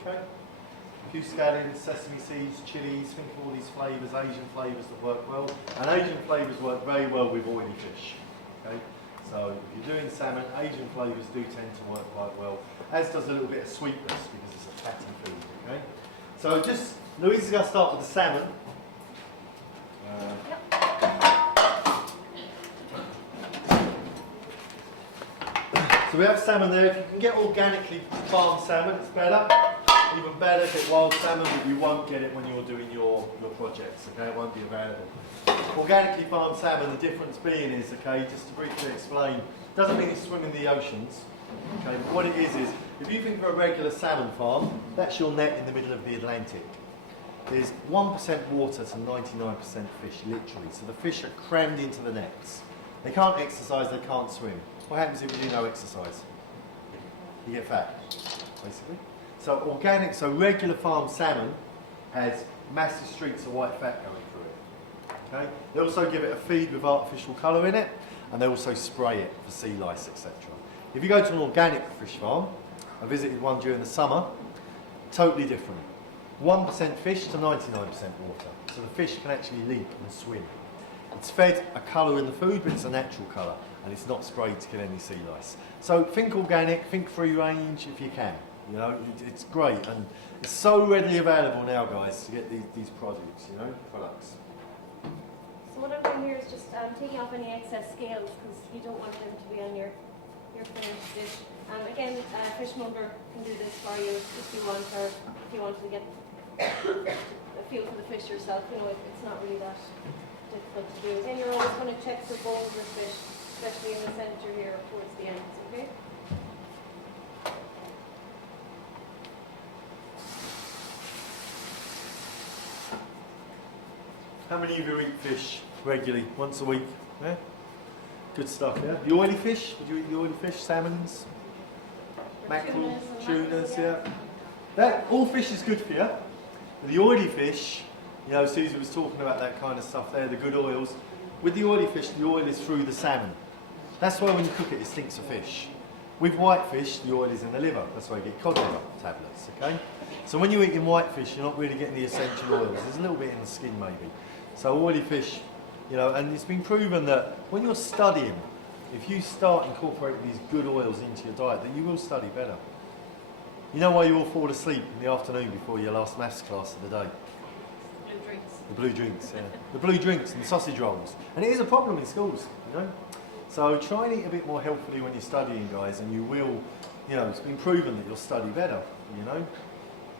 okay? A few scallions, sesame seeds, chilies. Think of all these flavours, Asian flavours that work well. And Asian flavours work very well with oily fish. Okay? So if you're doing salmon, Asian flavours do tend to work quite well, as does a little bit of sweetness because it's a fatty food. Okay? So just, Louise is going to start with the salmon. So we have salmon there. If you can get organically farmed salmon, it's better. Even better, get wild salmon, but you won't get it when you're doing your projects, okay? It won't be available. Organically farmed salmon, the difference being is, okay, just to briefly explain, doesn't mean you swim in the oceans, okay? But what it is, if you think of a regular salmon farm, that's your net in the middle of the Atlantic. There's 1% water to 99% fish, literally. So the fish are crammed into the nets. They can't exercise, they can't swim. What happens if you do no exercise? You get fat, basically. So organic, so regular farm salmon has massive streaks of white fat going through it. Okay? They also give it a feed with artificial colour in it, and they also spray it for sea lice, etc. If you go to an organic fish farm, I visited one during the summer, totally different. 1% fish to 99% water. So the fish can actually leap and swim. It's fed a colour in the food, but it's a natural colour, and it's not sprayed to kill any sea lice. So think organic, think free range if you can. You know, it's great, and it's so readily available now, guys, to get these products. So what I'm doing here is just taking off any excess scales because you don't want them to be on your finished dish. Again, fishmonger can do this for you if you want, or if you want to get a feel for the fish yourself. You know, it's not really that difficult to do. Again, you're always going to check the bones of the fish, especially in the centre here towards the ends. Okay. How many of you eat fish regularly, once a week? Yeah? Good stuff, yeah? The oily fish, would you eat the oily fish? Salmons? Mackerel? Tunas, yeah? All fish is good for you. The oily fish, you know, Susie was talking about that kind of stuff there, the good oils. With the oily fish, the oil is through the salmon. That's why when you cook it, it stinks of fish. With white fish, the oil is in the liver. That's why you get cod liver tablets, okay? So when you're eating white fish, you're not really getting the essential oils. There's a little bit in the skin, maybe. So oily fish, you know, and it's been proven that when you're studying, if you start incorporating these good oils into your diet, then you will study better. You know why you all fall asleep in the afternoon before your last maths class of the day? Blue drinks. The blue drinks, yeah. The blue drinks and the sausage rolls. And it is a problem in schools, you know. So try and eat a bit more healthily when you're studying, guys, and you will, you know, it's been proven that you'll study better, you know.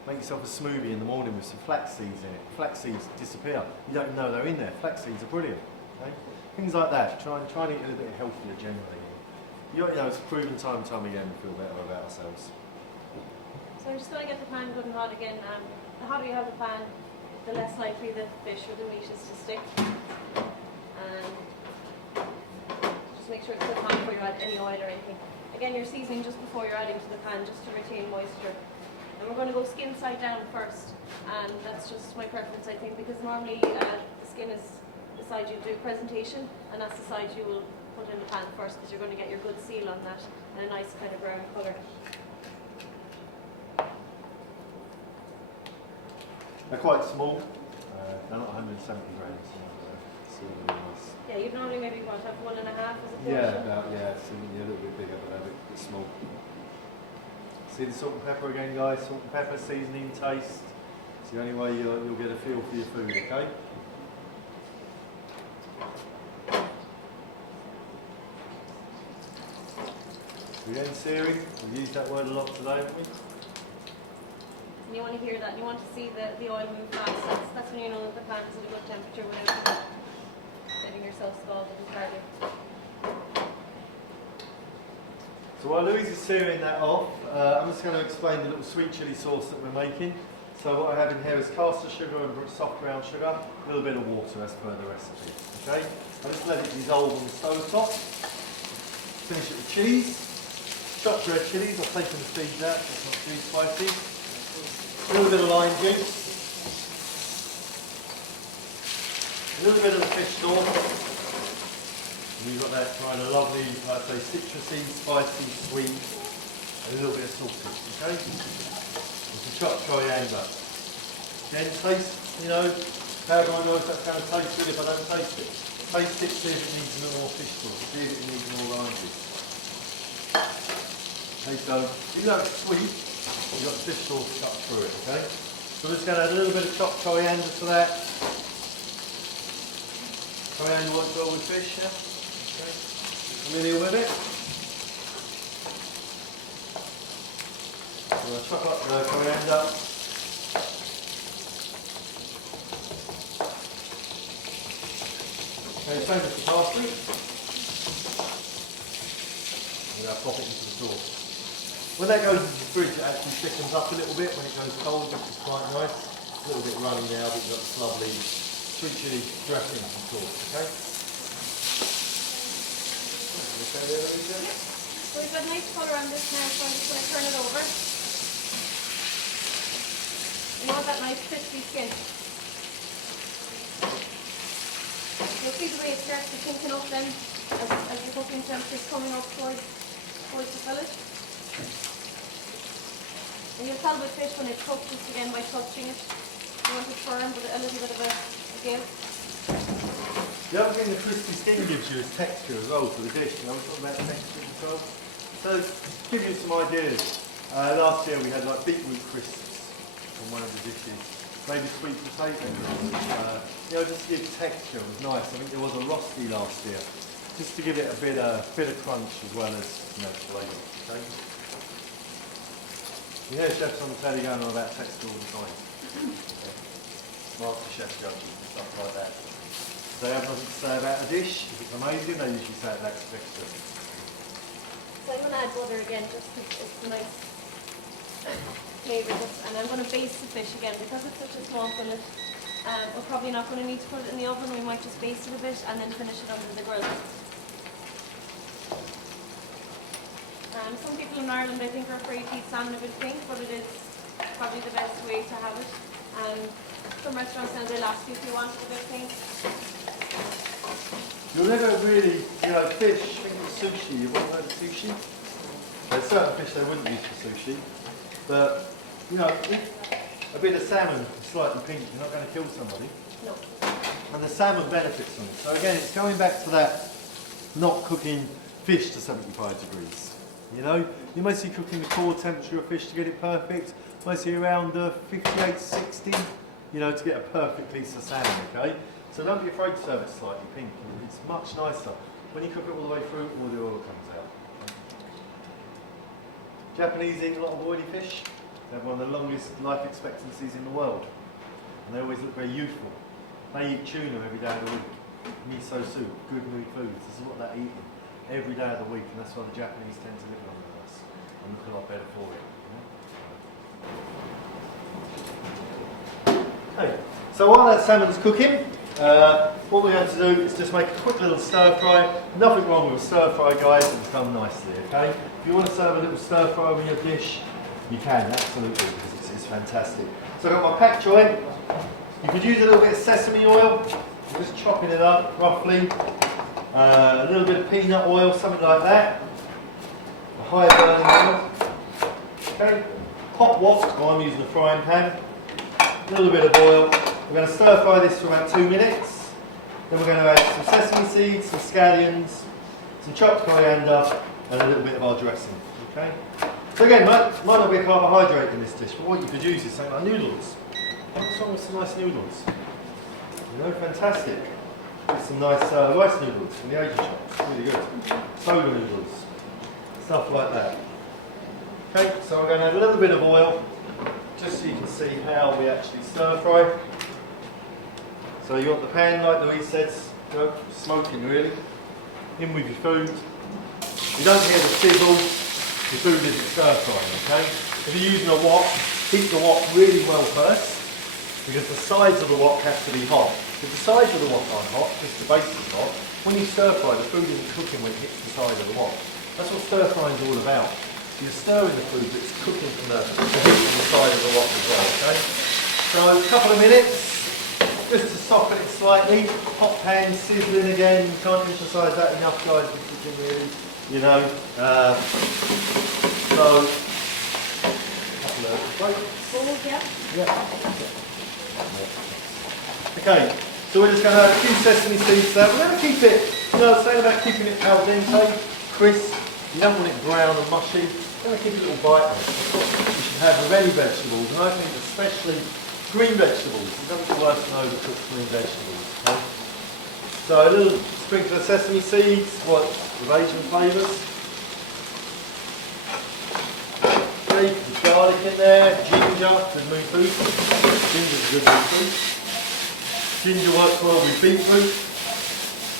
Make yourself a smoothie in the morning with some flax seeds in it. Flax seeds disappear. You don't know they're in there. Flax seeds are brilliant. Okay? Things like that. Try and eat a little bit healthier generally. You know, it's proven time and time again we feel better about ourselves. So I'm just going to get the pan good and hot again. The hotter you have the pan, the less likely the fish or the meat is to stick. And just make sure it's good hot before you add any oil or anything. Again, you're seasoning just before you're adding to the pan, just to retain moisture. And we're going to go skin side down first, and that's just my preference, I think, because normally the skin is the side you do presentation, and that's the side you will put in the pan first, because you're going to get your good seal on that, and a nice kind of brown colour. They're quite small. They're not 170 grams. So really nice. Yeah, you'd normally maybe have 1.5 as a portion. Yeah, so a little bit bigger, but they're a bit small. See the salt and pepper again, guys. Salt and pepper, seasoning, taste. It's the only way you'll get a feel for your food, okay? Again, searing. We've used that word a lot today, haven't we? and you want to hear that, and you want to see the oil move fast. That's when you know that the pan is at a good temperature without getting yourself scalded entirely. So while Louise is searing that off, I'm just going to explain the little sweet chilli sauce that we're making. So what I have in here is caster sugar and soft brown sugar, a little bit of water as per the recipe. Okay, I just let it dissolve on the stove top. Finish it with cheese, chopped red chillies. I've taken the seeds out, so it's not too spicy. A little bit of lime juice, a little bit of the fish sauce. You've got that kind of lovely, like I say, citrusy, spicy, sweet, and a little bit of salty, okay? And some chopped coriander. Again, taste, you know, how do I know if that's going to taste good if I don't taste it? Taste it, see if it needs a little more fish sauce, see if it needs more lime juice. Okay, so even though it's sweet, you've got the fish sauce cut through it, okay? So we're just going to add a little bit of chopped coriander to that. Coriander works well with fish, yeah? Okay. Familiar with it? I'm going to chop up the coriander. Okay, same as the parsley. I'm going to pop it into the sauce. When that goes into the fridge, it actually thickens up a little bit when it goes cold, which is quite nice. A little bit runny now, but you've got this lovely sweet chilli dressing and sauce, okay? So we've got a nice colour on this now, so I'm just going to turn it over. You want that nice crispy skin. You'll see the way it starts to thicken up then, as your cooking temperature is coming up towards the fillet. And you'll tell with fish when it's cooked just again by touching it. You want it firm but a little bit of a give. The other thing the crispy skin gives you is texture as well for the dish. You know, we're talking about texture as well. So, to give you some ideas, last year we had like beetroot crisps on one of the dishes. Maybe sweet potato crisps. You know, just to give texture was nice. I think there was a rosti last year, just to give it a bit of crunch as well as, you know, flavour. Okay? You hear chefs on the telly going on about texture all the time. Okay. Master chef judges and stuff like that. They have nothing to say about a dish. If it's amazing, they usually say it lacks texture. So I'm going to add butter again, just because it's a nice flavour. And I'm going to baste the fish again because it's such a small fillet. We're probably not going to need to put it in the oven. We might just baste it a bit and then finish it under the grill. Some people in Ireland, I think, are afraid to eat salmon a bit pink, but it is probably the best way to have it. Some restaurants now they'll ask you if you want it a bit pink. You'll never really, you know, fish, think of sushi, you've all heard of sushi? There's certain fish they wouldn't use for sushi, but, you know, a bit of salmon slightly pink, you're not going to kill somebody. No. And the salmon benefits from it. So again, it's going back to that not cooking fish to 75 degrees. You know, you're mostly cooking the core temperature of fish to get it perfect, mostly around 58, 60, you know, to get a perfect piece of salmon, okay? So don't be afraid to serve it slightly pink. It's much nicer. When you cook it all the way through, all the oil comes out. Japanese eat a lot of oily fish. They have one of the longest life expectancies in the world. And they always look very youthful. They eat tuna every day of the week. Miso soup, good mood foods. This is what they're eating every day of the week, and that's why the Japanese tend to live longer than us and look a lot better for it. Okay, so while that salmon's cooking, what we're going to do is just make a quick little stir fry. Nothing wrong with a stir fry, guys, it's done nicely, okay? If you want to serve a little stir fry with your dish, you can, absolutely, because it's fantastic. So I've got my pak choi. You could use a little bit of sesame oil. I'm just chopping it up roughly. A little bit of peanut oil, something like that. A high burning oil. Okay. Hot wok, I'm using a frying pan. A little bit of oil. We're going to stir fry this for about 2 minutes. Then we're going to add some sesame seeds, some scallions, some chopped coriander, and a little bit of our dressing. Okay. So again, might not be a carbohydrate in this dish, but what you could use is something like noodles. What's wrong with some nice noodles? You know, fantastic. Get some nice rice noodles from the Asian shops, really good. Soda noodles, stuff like that. Okay, so I'm going to add a little bit of oil, just so you can see how we actually stir fry. So you want the pan, like Louise says, you know, smoking really. In with your food. You don't hear the sizzle, your food isn't stir frying, okay? If you're using a wok, heat the wok really well first, because the sides of the wok have to be hot. If the sides of the wok aren't hot, just the base is hot, when you stir fry, the food isn't cooking when it hits the side of the wok. That's what stir frying is all about. So you're stirring the food, but it's cooking from the heat on the side of the wok as well, okay? So a couple of minutes, just to soften it slightly. Hot pan sizzling again, you can't emphasise that enough, guys, with cooking really, you know. So, couple of plates. Yeah. Okay, so we're just going to have a few sesame seeds there. We're going to keep it, you know, saying about keeping it al dente, crisp. You don't want it brown and mushy. You're going to keep a little bite on it. That's what you should have with any vegetables, and I think especially green vegetables. It doesn't get worse than overcooked green vegetables. Okay? So a little sprinkle of sesame seeds, what, with Asian flavours. Okay, with garlic in there, ginger, good mood food. Ginger's a good mood food. Ginger works well with beetroot.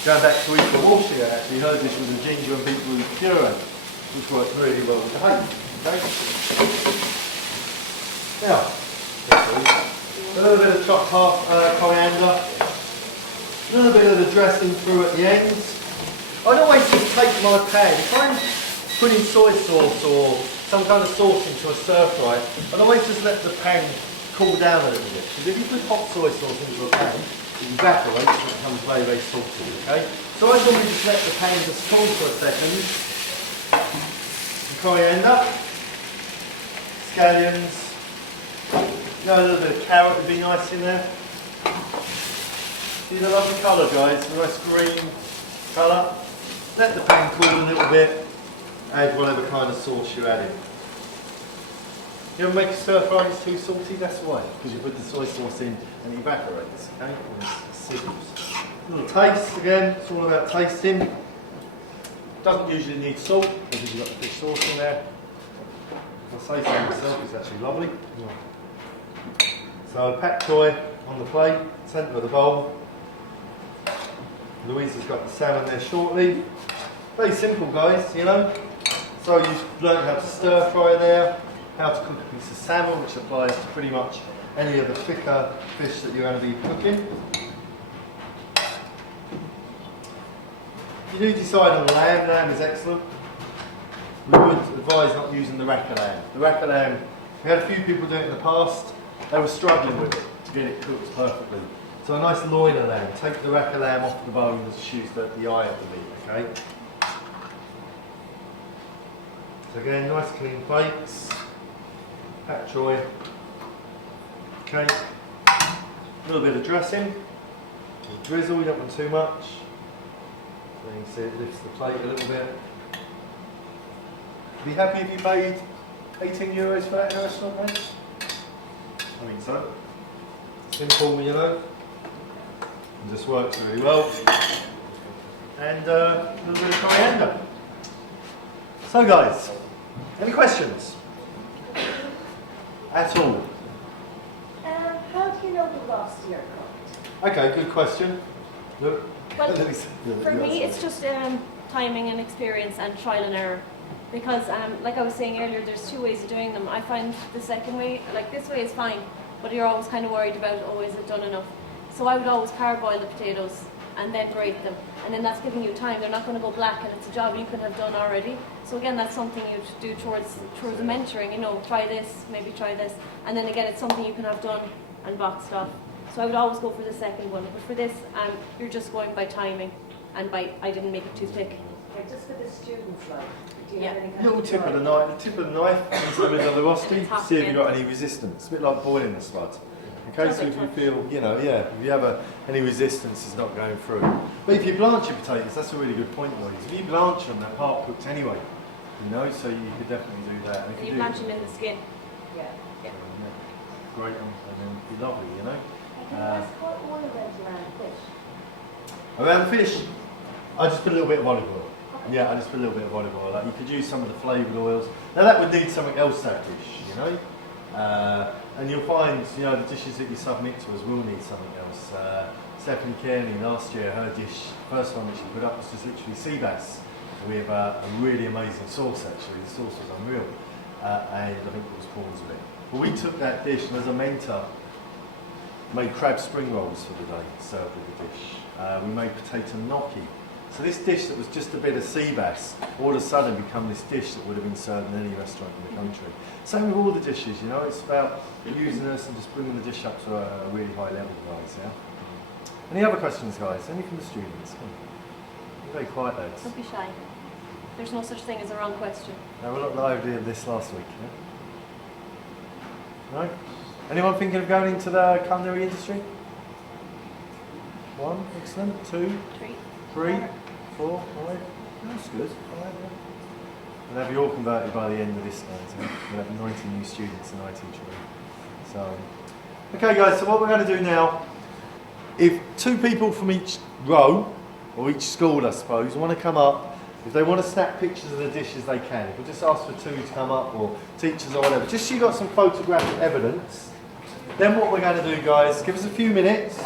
Going back to Easter Warshire, actually heard this with a ginger and beetroot puree, which works really well with the hake. Okay? Now, a little bit of chopped coriander, a little bit of the dressing through at the ends. I'd always just take my pan, if I'm putting soy sauce or some kind of sauce into a stir fry, I'd always just let the pan cool down a little bit. Because if you put hot soy sauce into a pan, it evaporates and it becomes very, very salty, okay? So I normally just let the pan just cool for a second. Some coriander, scallions, you know, a little bit of carrot would be nice in there. See the lovely colour, guys, the nice green colour. Let the pan cool a little bit, add whatever kind of sauce you're adding. You ever make a stir fry and it's too salty? That's why, because you put the soy sauce in and it evaporates, okay? And it sizzles. A little taste, again, it's all about tasting. Doesn't usually need salt, because you've got the fish sauce in there. If I say so myself, it's actually lovely. So pak choy on the plate, centre of the bowl. Louise has got the salmon there shortly. Very simple, guys, you know. So you've learned how to stir fry there, how to cook a piece of salmon, which applies to pretty much any of the thicker fish that you're going to be cooking. If you do decide on lamb, lamb is excellent. We would advise not using the rack of lamb. The rack of lamb, we had a few people do it in the past. They were struggling with it to get it cooked perfectly. So a nice loin of lamb. Take the rack of lamb off the bone and just use the eye of the meat, okay? So again, nice clean plates. Pak choy. Okay. A little bit of dressing. A little drizzle, you don't want too much. So you can see it lifts the plate a little bit. Be happy if you paid €18 for that in a restaurant, mate? I think so. Simple, you know. And just works really well. And a little bit of coriander. So guys, any questions? At all? How do you know the rosti are cooked? Okay, good question. Look. Well, for me, it's just timing and experience and trial and error. Because, like I was saying earlier, there's two ways of doing them. I find the second way, like this way is fine, but you're always kind of worried about, oh, is it done enough? So I would always parboil the potatoes and then grate them. And then that's giving you time. They're not going to go black, and it's a job you could have done already. So again, that's something you'd do towards the mentoring, you know, try this, maybe try this. And then again, it's something you can have done and boxed off. So I would always go for the second one. But for this, you're just going by timing and by, I didn't make it too thick. Okay, just for the students, like, do you Yeah. have any kind Little of tip of the knife, into the middle of the rosti, see if you've got any resistance. A bit like boiling the spud. Okay, so if you feel, you know, yeah, if you have any resistance, it's not going through. But if you blanch your potatoes, that's a really good point, Louise. If you blanch them, they're part cooked anyway. You know, so you could definitely do that. And if You do, blanch them in the skin. Yeah. Yeah. great, and then it'd be lovely, you know. Can I ask what order went around fish? Around the fish, I just put a little bit of olive oil. Yeah, I just put a little bit of olive oil. Like you could use some of the flavoured oils. Now that would need something else, that dish, you know. And you'll find, you know, the dishes that you submit to us will need something else. Stephanie Kearney last year, her dish, first one that she put up was just literally sea bass with a really amazing sauce actually. The sauce was unreal. And I think it was prawns with it. But we took that dish and as a mentor, made crab spring rolls for the day, served with the dish. We made potato gnocchi. So this dish that was just a bit of sea bass, all of a sudden become this dish that would have been served in any restaurant in the country. Same with all the dishes, you know, it's about using us and just bringing the dish up to a really high level, guys, yeah? Any other questions, guys? Any from the students? You're very quiet, lads. Don't be shy. There's no such thing as a wrong question. No, we're not live in this last week, yeah? No? Anyone thinking of going into the culinary industry? 1, excellent. 2, 3, 4, 5. That's good. 5, yeah. We'll have you all converted by the end of this night. We'll have 90 new students in IT training. So, okay, guys. So what we're going to do now, if 2 people from each row or each school, I suppose, want to come up, if they want to snap pictures of the dishes, they can. If we just ask for 2 to come up, or teachers or whatever, just so you got some photographic evidence. Then what we're going to do, guys, give us a few minutes.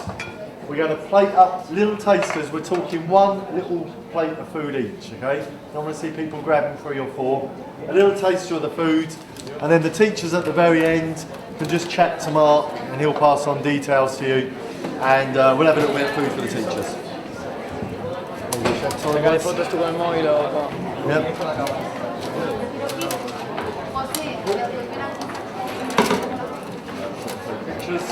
We're going to plate up little tasters. We're talking 1 little plate of food each, okay? I don't want to see people grabbing 3 or 4. A little taster of the food, and then the teachers at the very end can just chat to Mark, and he'll pass on details to you. And we'll have a little bit of food for the teachers. Sorry, guys. Yep. Pictures.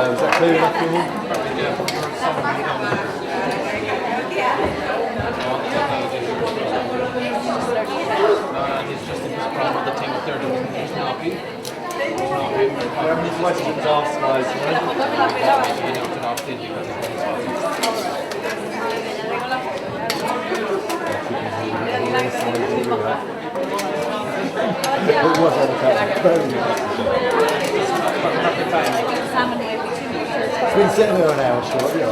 Is that clear enough for you? He's just in this problem with the thing that they're doing. He's knocking. How many questions asked, guys? It's been sitting there an hour short, yeah.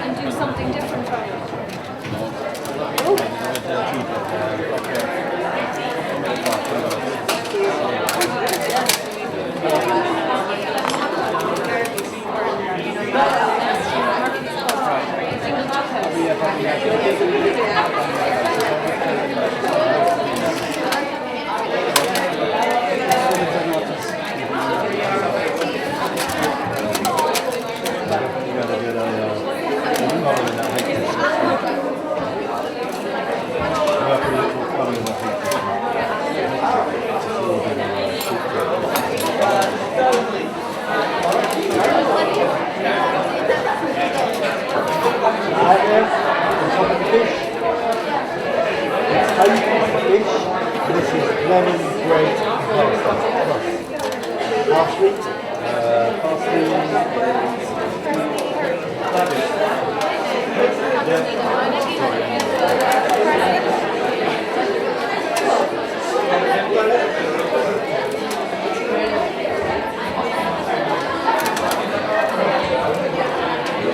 And do something different from it. This is lemon, bread, and pasta. Parsley. Parsley.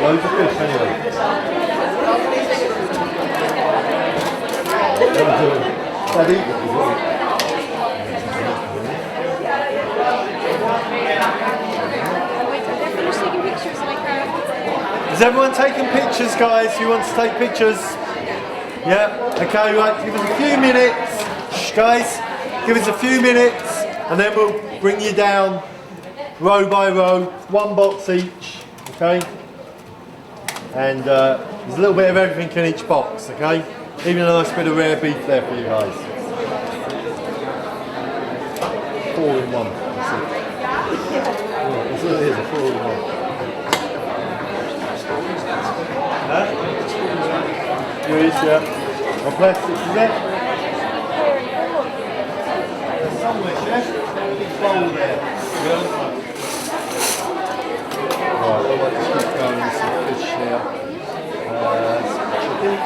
Loads of fish anyway. I'd eat it as well. Is everyone taking pictures, guys? Who wants to take pictures? Yeah? Okay, right, give us a few minutes. Shh, guys, give us a few minutes and then we'll bring you down row by row, 1 box each, okay? And there's a little bit of everything in each box, okay? Even a nice bit of rare beef there for you guys. 4 in 1. That's what it is, a 4 in 1. Trees, yeah. Or plastic, is it? Somewhere, chef. Big bowl there. Right, I'll just keep going with some fish here. Some chicken.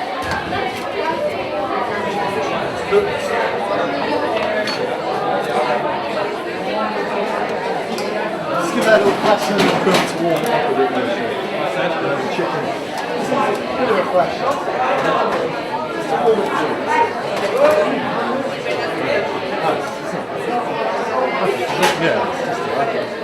Cooked. Just give that a little flash and cook to warm up a bit more, chef. The chicken. Just a bit of a flash. Just a warm it through. Yeah, it's just alright.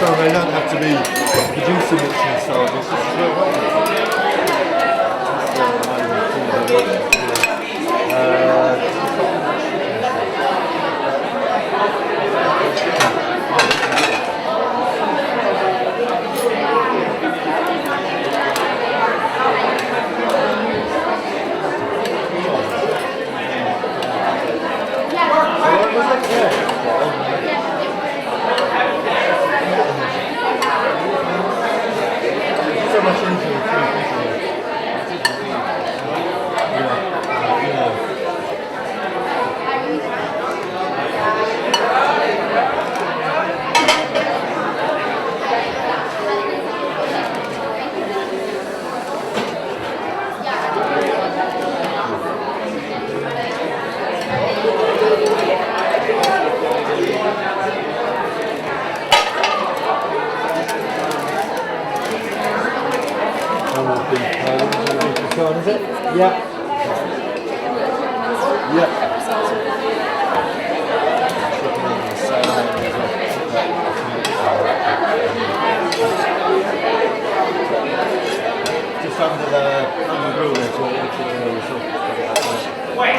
So they don't have to be producing it since this is is it? Yeah. Yeah. Just under the grill there, so the chicken over so. Wait.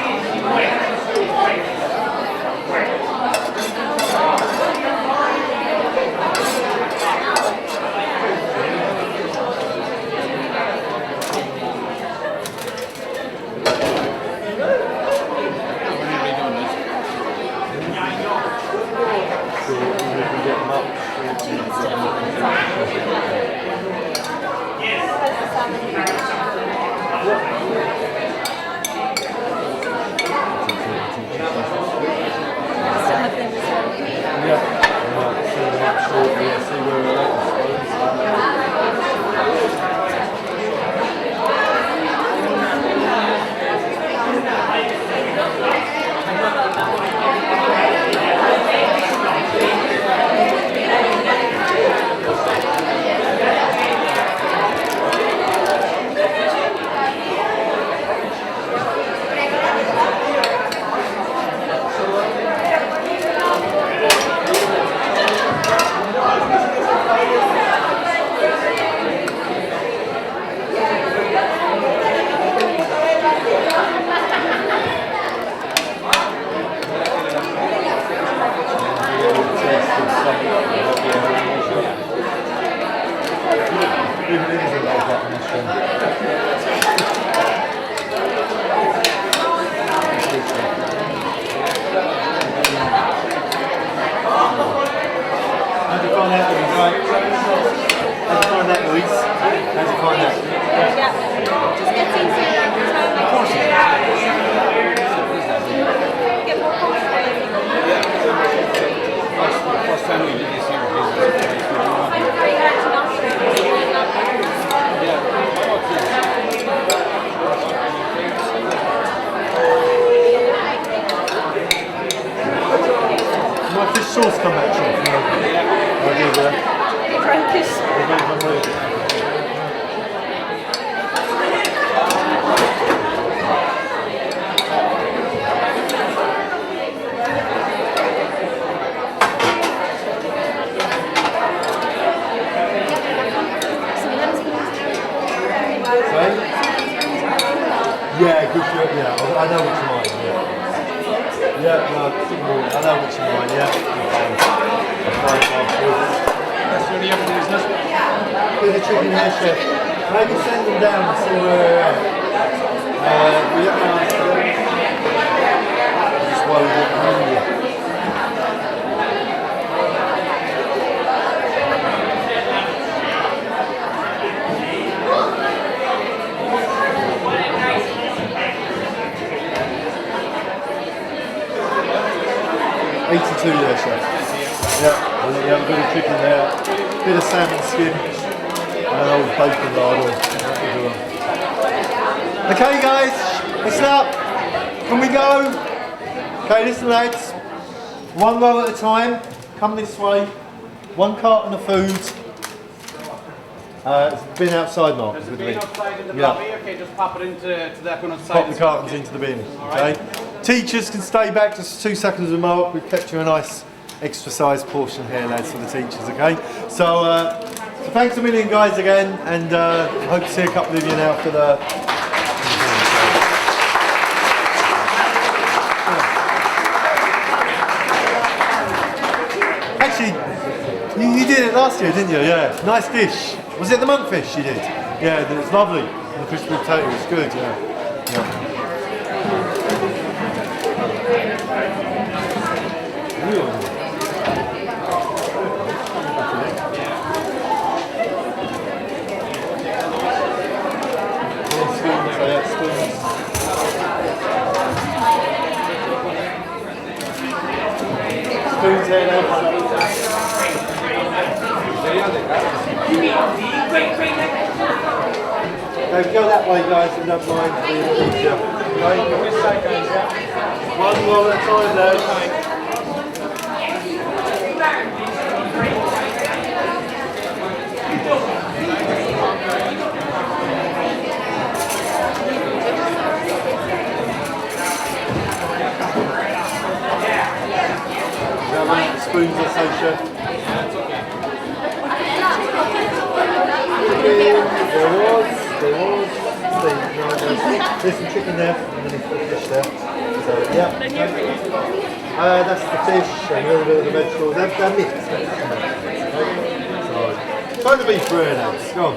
How'd you find that? Yeah. Just gets easier every time I push it. Get more comfortable. First time we did this here, It's very hard to not do My fish sauce come back, Chef? No. I do, yeah. Try and kiss. Yeah, good shot, yeah. I know which one, yeah. Yeah, no, I know which one, yeah. that's the only evidence, isn't it? Bit of chicken there, Chef. Maybe send them down and see where they're at. We don't know. Just while we're hungry. 82 there, Chef. Yeah, and then you have a bit of chicken there, bit of salmon skin, and an old bacon lardon. Okay guys, listen up. Can we go? Okay, listen lads. One row at a time. Come this way. One carton of food. It's been outside, Mark. There's a bin outside in the Yeah. lobby, okay, just pop it into that one outside. Pop the cartons into the bin. Okay. Teachers can stay back just 2 seconds with Mark. We've kept you a nice extra sized portion here, lads, for the teachers. Okay. So thanks a million, guys, again, and hope to see a couple of you now for the. Actually, you did it last year, didn't you? Yeah. Nice dish. Was it the monkfish you did? Yeah, it was lovely. And the crispy potato was good. Yeah. Spoons here now. If you go that way, guys, and don't mind being easier. One roll at a time, though. Spoons or so, Chef. There was. There's some chicken there, and then there's the fish there. So, yeah. That's the fish, and a little bit of the vegetables. They're mixed. So, try the beef rare now. Go on.